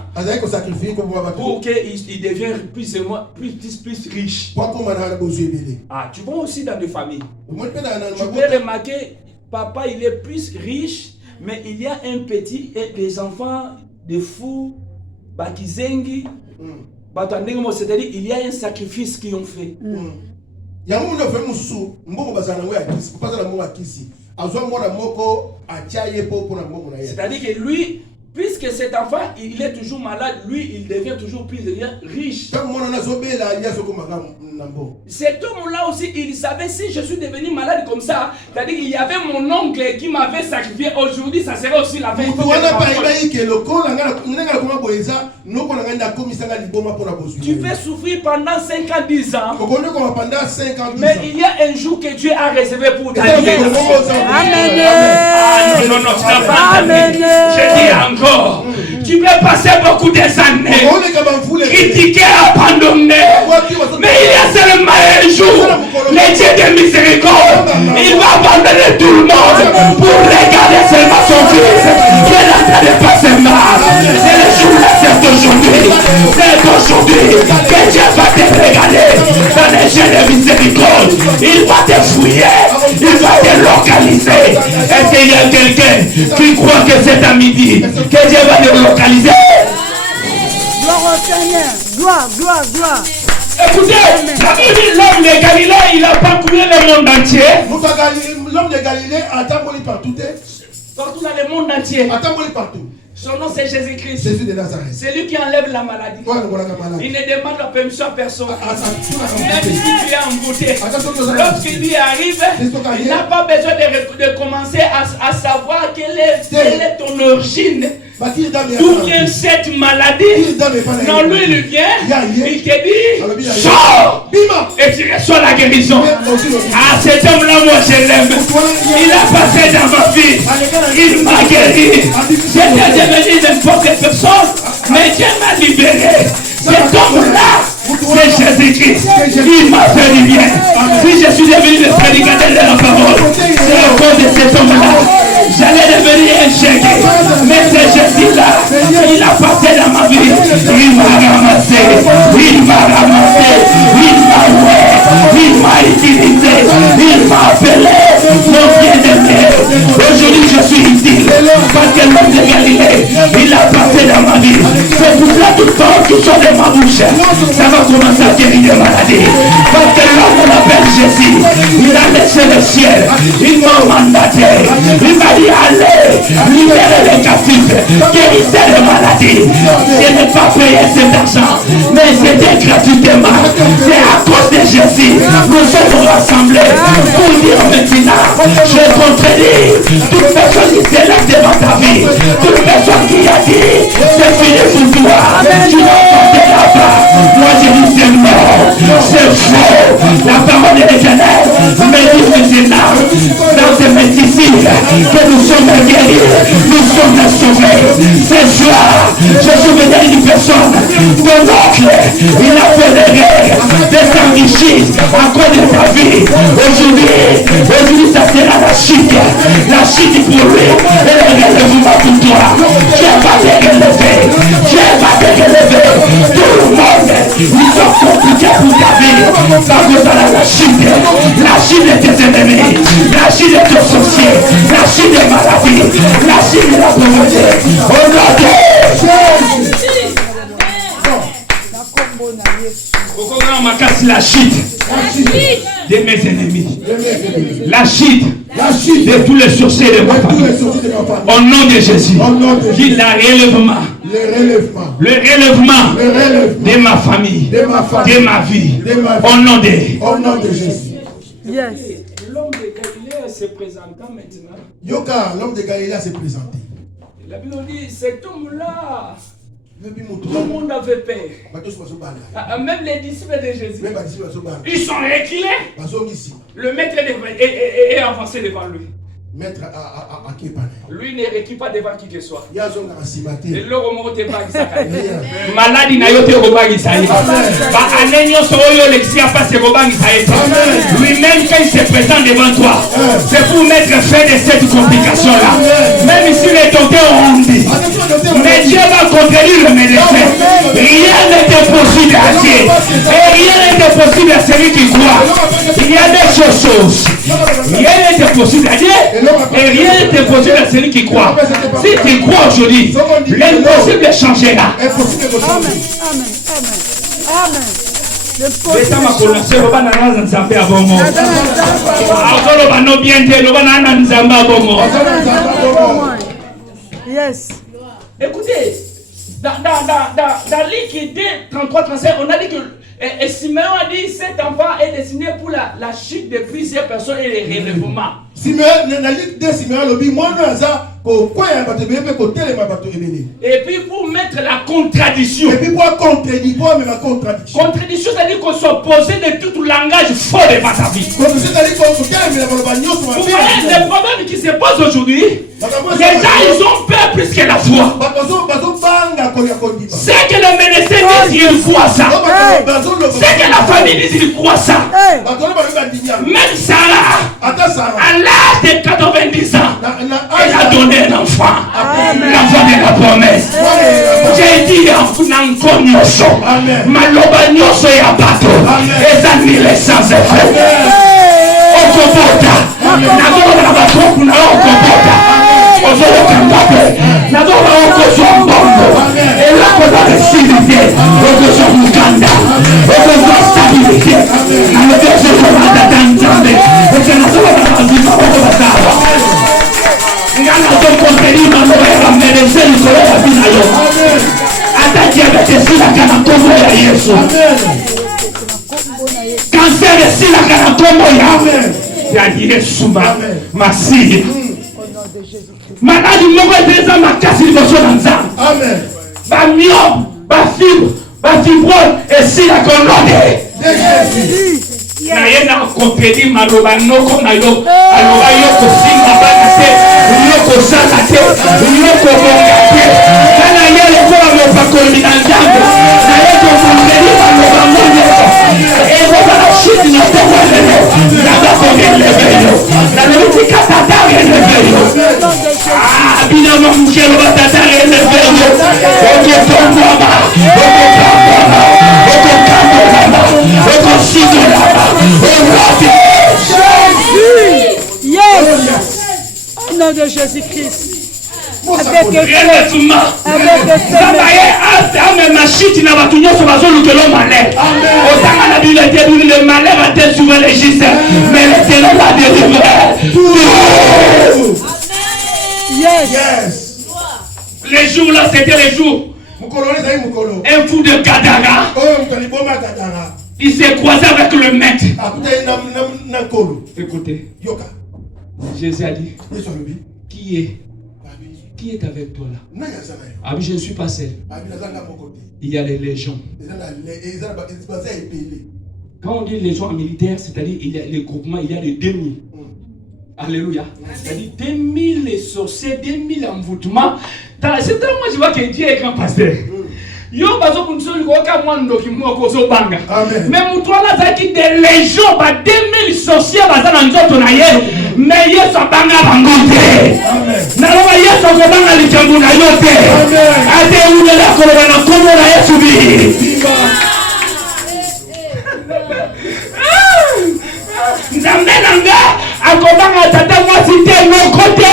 pour qu'il devienne plus riche. Ah, tu vois aussi dans des familles. Tu peux remarquer, papa il est plus riche, mais il y a un petit et des enfants de fous, Bakizengi, c'est-à-dire il y a un sacrifice qu'ils ont fait. C'est-à-dire que lui, Puisque cet enfant, il est toujours malade, lui, il devient toujours plus riche. Cet homme-là aussi, il savait si je suis devenu malade comme ça, c'est-à-dire qu'il y avait mon oncle qui m'avait sacrifié. Aujourd'hui, ça serait aussi la fin. Tu fais souffrir pendant 5 ans, 10 ans. Mais il y a un jour que Dieu a réservé pour ta vie. Amen. Non, tu n'as pas entendu. Je dis encore. Tu peux passer beaucoup des années, critiquer, abandonner. Mais il y a seulement un jour, le Dieu de miséricorde, il va abandonner tout le monde pour regarder seulement son fils qui est en train de passer mal. C'est le jour-là, c'est aujourd'hui. C'est aujourd'hui que Dieu va te regarder dans les jeux de miséricorde. Il va te fouiller, il va te localiser. Est-ce qu'il y a quelqu'un qui croit que c'est à midi que Dieu va te localiser? Gloire au Seigneur. Gloire. Écoutez, la Bible dit l'homme de Galilée, il a parcouru le monde entier. L'homme de Galilée a attendri partout. Partout dans le monde entier. Attendri partout. Son nom c'est Jésus-Christ. Jésus de Nazareth. C'est lui qui enlève la maladie. Il ne demande la permission à personne. Même si tu es embouté. Lorsqu'il lui arrive, il n'a pas besoin de commencer à savoir quelle est ton origine. D'où vient cette maladie? Non, lui il vient, il te dit, sors et tu reçois la guérison. Ah, cet homme-là, moi je l'aime. Il a passé dans ma vie, il m'a guéri. J'étais devenu n'importe quelle personne, mais Dieu m'a libéré. Cet homme-là, c'est Jésus-Christ. Il m'a fait du bien. Si je suis devenu le prédicateur de la parole, c'est à cause de cet homme-là. J'allais devenir un chèque, mais c'est Jésus-là. Il a passé dans ma vie. Il m'a ramassé, il m'a utilisé, il m'a appelé mon bien-aimé. Aujourd'hui je suis utile parce que l'homme de Galilée, il a passé dans ma vie. C'est pour cela tout le temps qui sort de ma bouche, ça va commencer à guérir des maladies. Parce que l'homme on l'appelle Jésus, il a laissé le ciel, il m'a mandaté, il m'a dit allez, libérez les captifs, guérissez les maladies. Je n'ai pas payé cet argent, mais c'était gratuitement. C'est à cause de Jésus, nous sommes rassemblés pour dire maintenant, je contredis toute personne qui s'élève devant ta vie, toute personne qui a dit, c'est fini pour toi, tu n'as pas de là-bas. Moi je dis c'est mort, c'est faux. La parole de l'Éternel me dit que c'est là, dans ce médecine, que nous sommes guéris, nous sommes sauvés. Ce soir, je suis venu une personne, mon oncle, il a fait des règles, de s'enrichir à cause de ta vie. Aujourd'hui, ça sera la chute pour lui, et le relèvement pour toi. Dieu va te relever, tout le monde, ils sont compliqués pour ta vie, parce que ça la chute de tes ennemis, la chute de ton sorcier, la chute des maladies, la chute de la pauvreté. Au nom de la chute de mes ennemis, la chute de tous les sorciers de ma famille. Au nom de Jésus, dit le relèvement de ma famille, de ma vie. Au nom de Jésus. Yes. L'homme de Galilée se présentant maintenant. Yoka, l'homme de Galilée s'est présenté. La Bible dit, cet homme-là, tout le monde avait peur. Même les disciples de Jésus, ils sont reculés. Le maître est avancé devant lui. Lui ne requiert pas devant qui que soit. Maladi na yote robangi saïe. Ba anenyo soyo lexia passe robangi saïe. Lui-même quand il se présente devant toi, c'est pour mettre fin de cette complication là. Même si les docteurs ont dit, mais Dieu va contredire le médecin. Rien n'est impossible à Dieu. Et rien n'est impossible à celui qui croit. Il y a des choses. Rien n'est impossible à Dieu. Et rien n'est impossible à celui qui croit. Si tu crois aujourd'hui, l'impossible changera. Amen. Yes. Écoutez, dans Luc 2, 33-35, on a dit que Simeon a dit cet enfant est destiné pour la chute de plusieurs personnes et les relèvements. Simeon, dans Luc 2, Simeon a dit, moi, et puis pour mettre la contradiction. Et puis pour contredire la contradiction. Contradiction, c'est-à-dire qu'on s'oppose de tout langage faux de ta vie. Vous voyez, les problèmes qui se posent aujourd'hui, les gens, ils ont peur plus que la foi. C'est que le médecin dit, il croit ça. C'est que la famille dit, il croit ça. Même Sarah, à l'âge de 90 ans, elle a donné un enfant. L'enfant de la promesse. J'ai dit encore nyoso. Maloba nyoso ya bato. Eza mille sans effet. Okobota. Nazoba na bato na okobota. Ozoba kambape. Nazoba okozombondo. Et là koza récidivé. Okozo mukanda. Okozo stabilité. Na lebezo komanda danjambe. Et nazoba na bazima okobatawa. Ngana zo kontenir na moya merece le colore la vida yo. Ata diabete sila kana kombo ya Yesu. Cancer sila kana kombo ya Yesu masi. Maladi moko eza makasi liboso na Nzambe. Amen. Ba myope, ba fibre, ba fibrose esila kolone. Na ye na compétit maloba noko na yo aloba yo kosinga bana te yo kosala te yo kobonga te kana ye lokola mopakoli na Nzambe na ye kokompeli maloba moneko ezobala shiti na tongo lelo naza kogelebe yo nalobi tata relebe yo binamo mukelo batata relebe yo okotongwama okokambama okokambolama okosigolama. Yes. Au nom de Jésus-Christ. Le malheur a été souvent légiste, mais l'éternel l'a délivré. Yes. Les jours là, c'était les jours. Un fou de Gadara. Il s'est croisé avec le maître. Écoutez. Jésus a dit, qui est avec toi là? Ah oui, je ne suis pas seul. Il y a les légions. Quand on dit légion militaire, c'est-à-dire il y a les groupements, il y a les 2000. Alléluia. C'est-à-dire 2000 sorciers, 2000 envoûtements. C'est tellement moi je vois que Dieu est grand pasteur. Yo bazo kunsoli ko ka mwando ki mwoko zo banga. Mais mutwala zaki des légions ba 2000 sorciers bazana nzoto na ye. Mais Yesu banga bangote. Na loba Yesu ko banga likambu na yote. Ate ulela ko bana komo na Yesu bi. Nzambe nanga akobanga tata mwasi te no kote.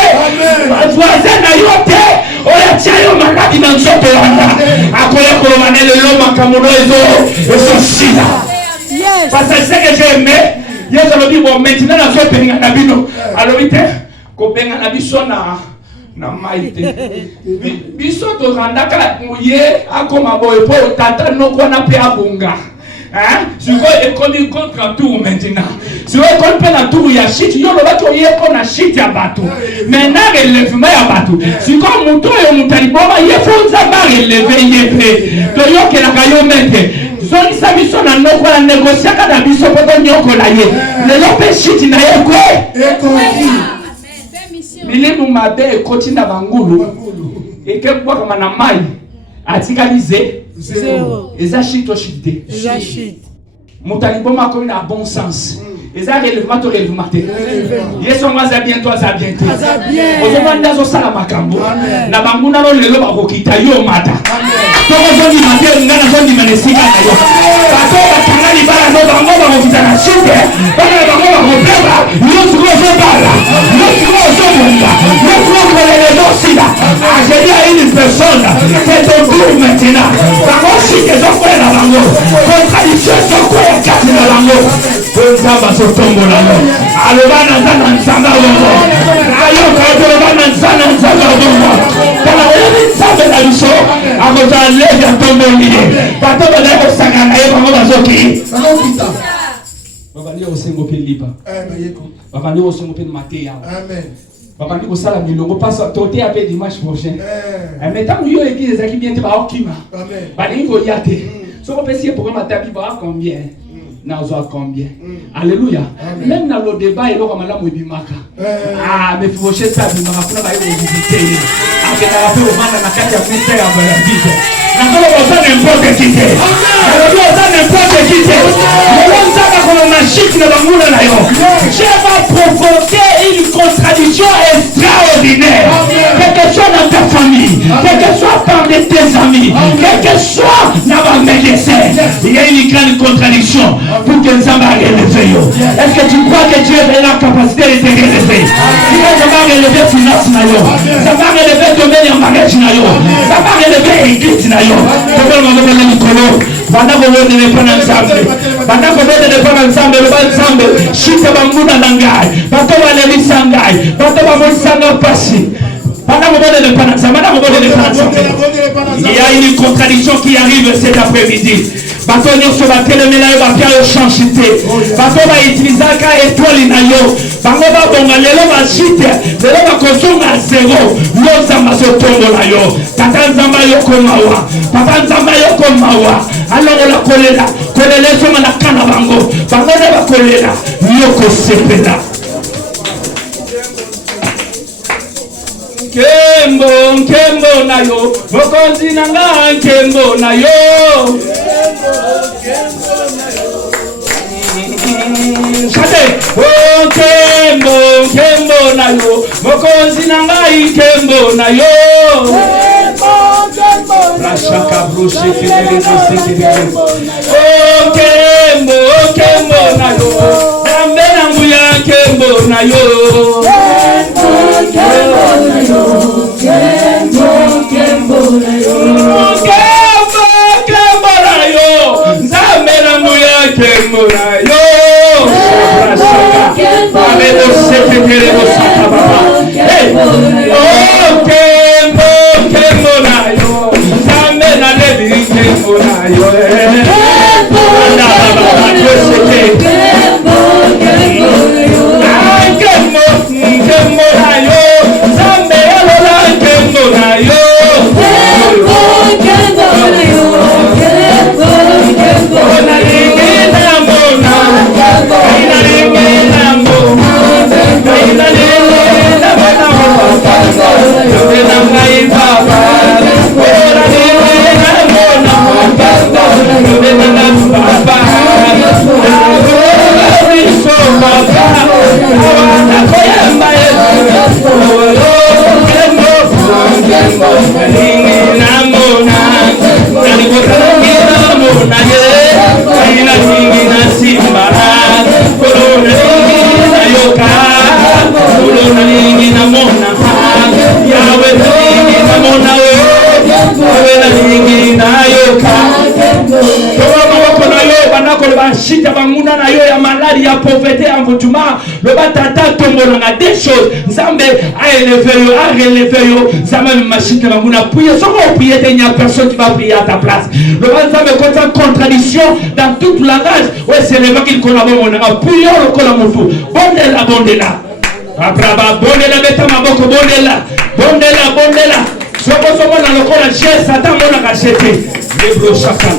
Voisin na yote. Oya tiayo maladi na nzoto wanga. Akoya kolomane lelo makamuno ezo sida. Yes. Parce que c'est que j'ai aimé. Yesu alobi bon maintenant na zo penga na bino. Alobi te ko penga na biso na maite. Biso to randaka muye akoma boye po tata noko na pe abunga. Hein? Si vous économie contre un tour maintenant. Si vous économie la tour ya shit, yo lo bato yeko na shit ya bato. Maintenant relèvement ya bato. Si comme muto yo mutali boma yefonza ba relever yepe. To yo ke la kayo mete. Zoni sa biso na noko la négocier ka na biso poto nyoko la ye. Le lope shit na yeko. Milimu mabe ekoti na bangulu. Eke kwa kama na mai. Atikalize. Zéro. Et ça chute au chute. Montaliboma comme a bon sens. Et ça relèvement to relèvement. Yesu mwaza bientôt za bientôt. Ozomanda zo sala makambo. Na banguna lo lelo ba kokita yo mata. Toko zondi mate ngana zondi manesika na yo. Bato batanga libala no bango ba kokita na chute. Bana bango ba kopeba. Yo tuko zo bala. Yo tuko zo monda. Yo tuko le dosida. J'ai dit à une personne, c'est ton tour maintenant. Bango chute zo kwa na bango. Contradiction zo kwa kati na bango. Nzamba so tombo la no. Alobana nzana nzanga bongo. Ayo ka alobana nzana nzanga bongo. na biso akozala leve ya tomboli ye bato bazali kosanga na ye bango bazoki babandi kosengo mpe liba babandi kosengo mpe mateya babandi kosala milongo mpasa tote ya mpe dimanche prochain mais ntango yo église ezalaki bien te baokima balingi kolia te soko opesi ye programme atabi baa combien nazwa combien alléluia même dans le débat il y a malamu ebimaka mais Mephibosheth ça bimaka kuna ba visiter ye akenda pe omanda na kati ya ministère ya David nakolo oza n'importe qui te alléluia oza n'importe qui te molonza ka kono magique na banguna na yo Dieu va provoquer une contradiction extraordinaire quelque chose dans ta famille quelque chose parmi tes amis quelque chose dans ma médecin il y a une grande contradiction pour que Nzamba relève yo. Est-ce que tu crois que Dieu a la capacité de te relever? Il va relever finance na yo. Ça va relever domaine en mariage na yo. Ça va relever église na yo. Comment on va le Nicolas? Pendant que vous ne pas ensemble. Pendant que vous ne pas ensemble, le bal ensemble. Chita bambuna nangai. Bato wa levi sangai. Bato wa monsanga pasi. Il y a une contradiction qui arrive cet après-midi. Bato nyonso batelemela yo bapia yo chanchite. Bato ba utilizaka étoile na yo. Bango ba bonga lelo ba chite. Lelo ba kosonga zero. Yo zamba sotongo na yo. Tata nzamba yo komawa. Papa nzamba yo komawa. Alors la kolela. Kolela soma na kana bango. Bango na ba kolela. Yo kosepela. Kembo, kembo na yo, mokonzi nanga kembo na yo. Chate, oh kembo, kembo na yo, mokonzi nanga kembo na yo. La chaka broche kiri kiri. Oh kembo na yo, nambe nanguya kembo na yo. Le batata tombe des choses. Zambe a élevé yo, a relevé yo. Zambe machine que vous n'avez prié. Sans qu'on prie, il n'y a personne qui va prier à ta place. Le batata est en contradiction dans toute langage. Ouais, c'est les gens qui collaborent. On a prié le colamoutou. Bondela, bondela. Abraba, bondela, beta maboko, bondela. Bondela, bondela. Soko soko na lokola chez Satan mona kachete. Lebro chaka.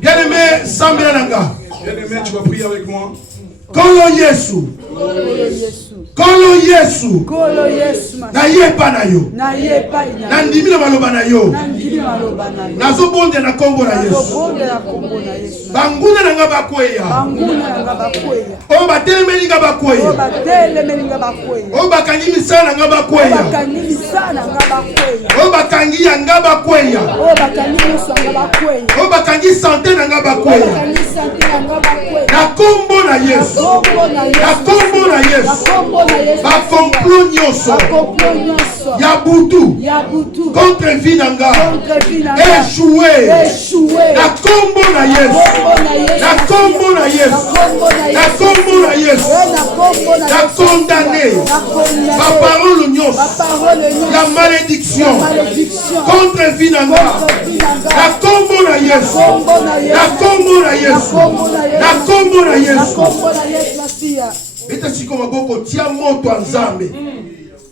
Bien-aimé, Sambiananga. Bien-aimé, tu vas prier avec moi. Kolo Yesu. Kolo Yesu. Na yepa na yo. Na ndimi na maloba na yo. Nazo bonde na kombo na Yesu. Banguna na nga bakweya. O batelemeli nga bakweya. O bakangi misala nga bakweya. O bakangi ya nga bakweya. O bakangi sante na nga bakweya. Na kombo na Yesu. Na kombo na Yesu. Ba complot nyonso. Ya butu. Contre vie na nga. Échoué. Na kombo na Yesu. Na kombo na Yesu. Na kombo na Yesu. Na condamné. Ba parole nyonso. La malédiction. Contre vie na nga. Na kombo na Yesu. Na kombo na Yesu. Na kombo na Yesu. Ete siko maboko tia moto en Nzambe.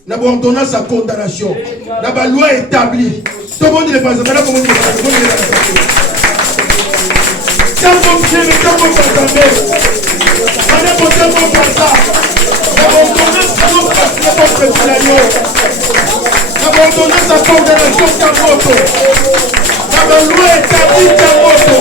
Na ba ordonnance à condamnation. Na ba loi établie. Tout le monde est pas ça. Tiens mon pied, tiens mon Nzambe. Allez porter mon ça. Na ba ordonnance à condamnation. Na ba ordonnance à condamnation tia moto. Na ba loi établie tia moto.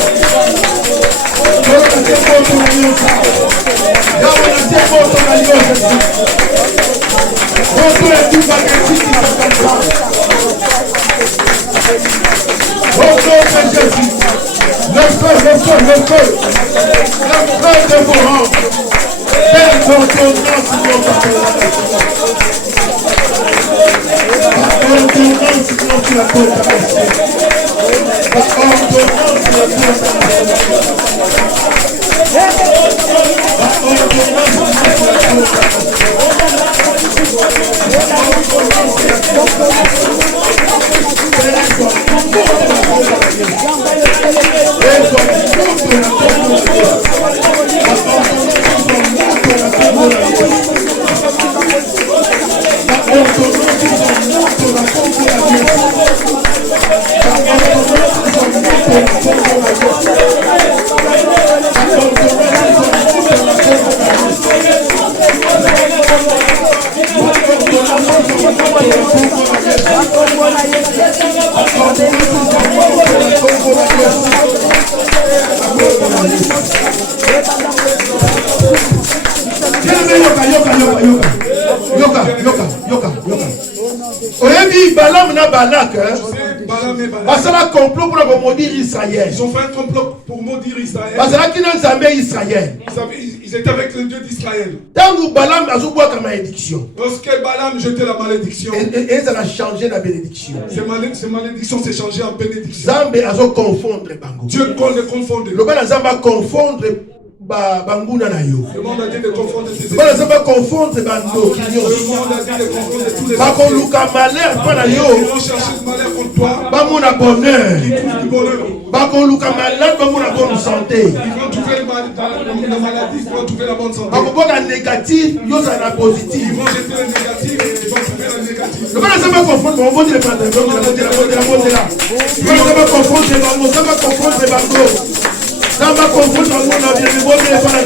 Ils ont fait un complot pour maudire Israël. Ils étaient avec le Dieu d'Israël. Lorsque Balaam jetait la malédiction, ces malédictions s'est changé en bénédiction. Dieu les confondre. Banguna na yo. Le monde a dit de confondre tes ennemis. Le monde a dit de confondre tous les ennemis. Ils vont chercher le malheur contre toi. Qui trouve du bonheur. Ils vont trouver la maladie, ils vont trouver la bonne santé. Ils vont négatif, ils vont jeter le négatif, ils vont trouver le négatif. Le monde a confondre. Le monde a confondre. Namba confondre le monde a bien le monde est pas la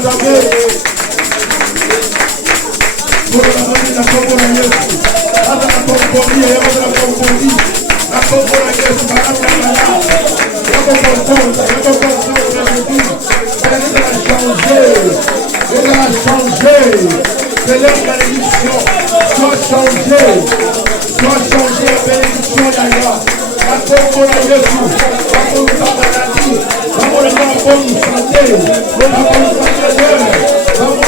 Que leur malédiction soit changée en bénédiction d'ailleurs. La Congo la Yesu, la Congo la maladie, la Congo la bonne santé, la bonne santé, la bonne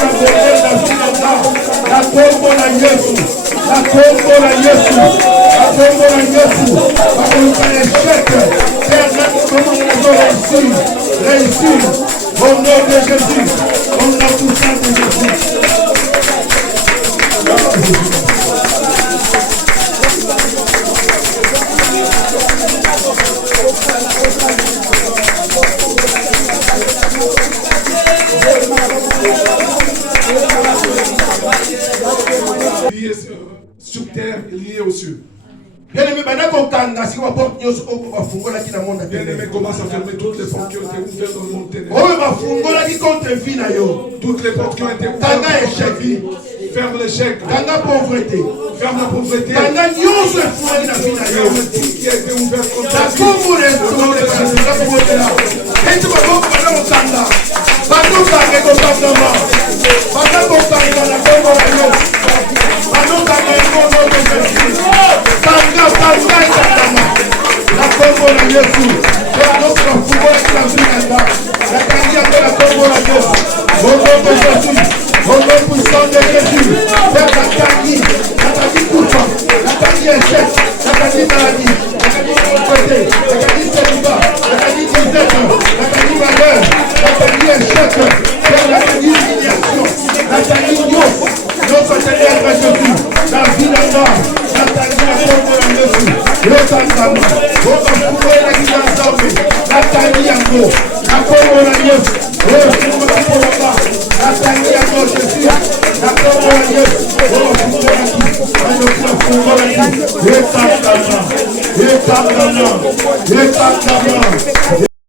la finance, la Congo la Yesu, la Congo la Yesu, la Congo la Yesu, la Congo la échec, faire comment nous avons réussi, au nom de Jésus, au nom puissant de Jésus. Sur terre, lié aux cieux. Bien-aimé, Bien-aimé, commence à fermer toutes les portes qui ont été ouvertes dans le monde ténébreux. Toutes les portes qui ont été ouvertes dans le vie. Ferme l'échec. Ferme la pauvreté. Ferme tout qui a été ouvert contre la vie. La Congo la Yesu, la notre football qui la Finanda, la candidature de la Congo la Yesu, au nom de Jésus, au nom puissant de Jésus, faire la candidature coupa, la candidature échec, la candidature maladie, la candidature pauvreté, la candidature célibat, la candidature misère, la candidature malheur, la candidature échec, faire la candidature humiliation, la candidature notre Seigneur Jésus, la vie de l'homme, la candidature la Congo la Yesu, le Tanzanie, votre football la candidature, la candidature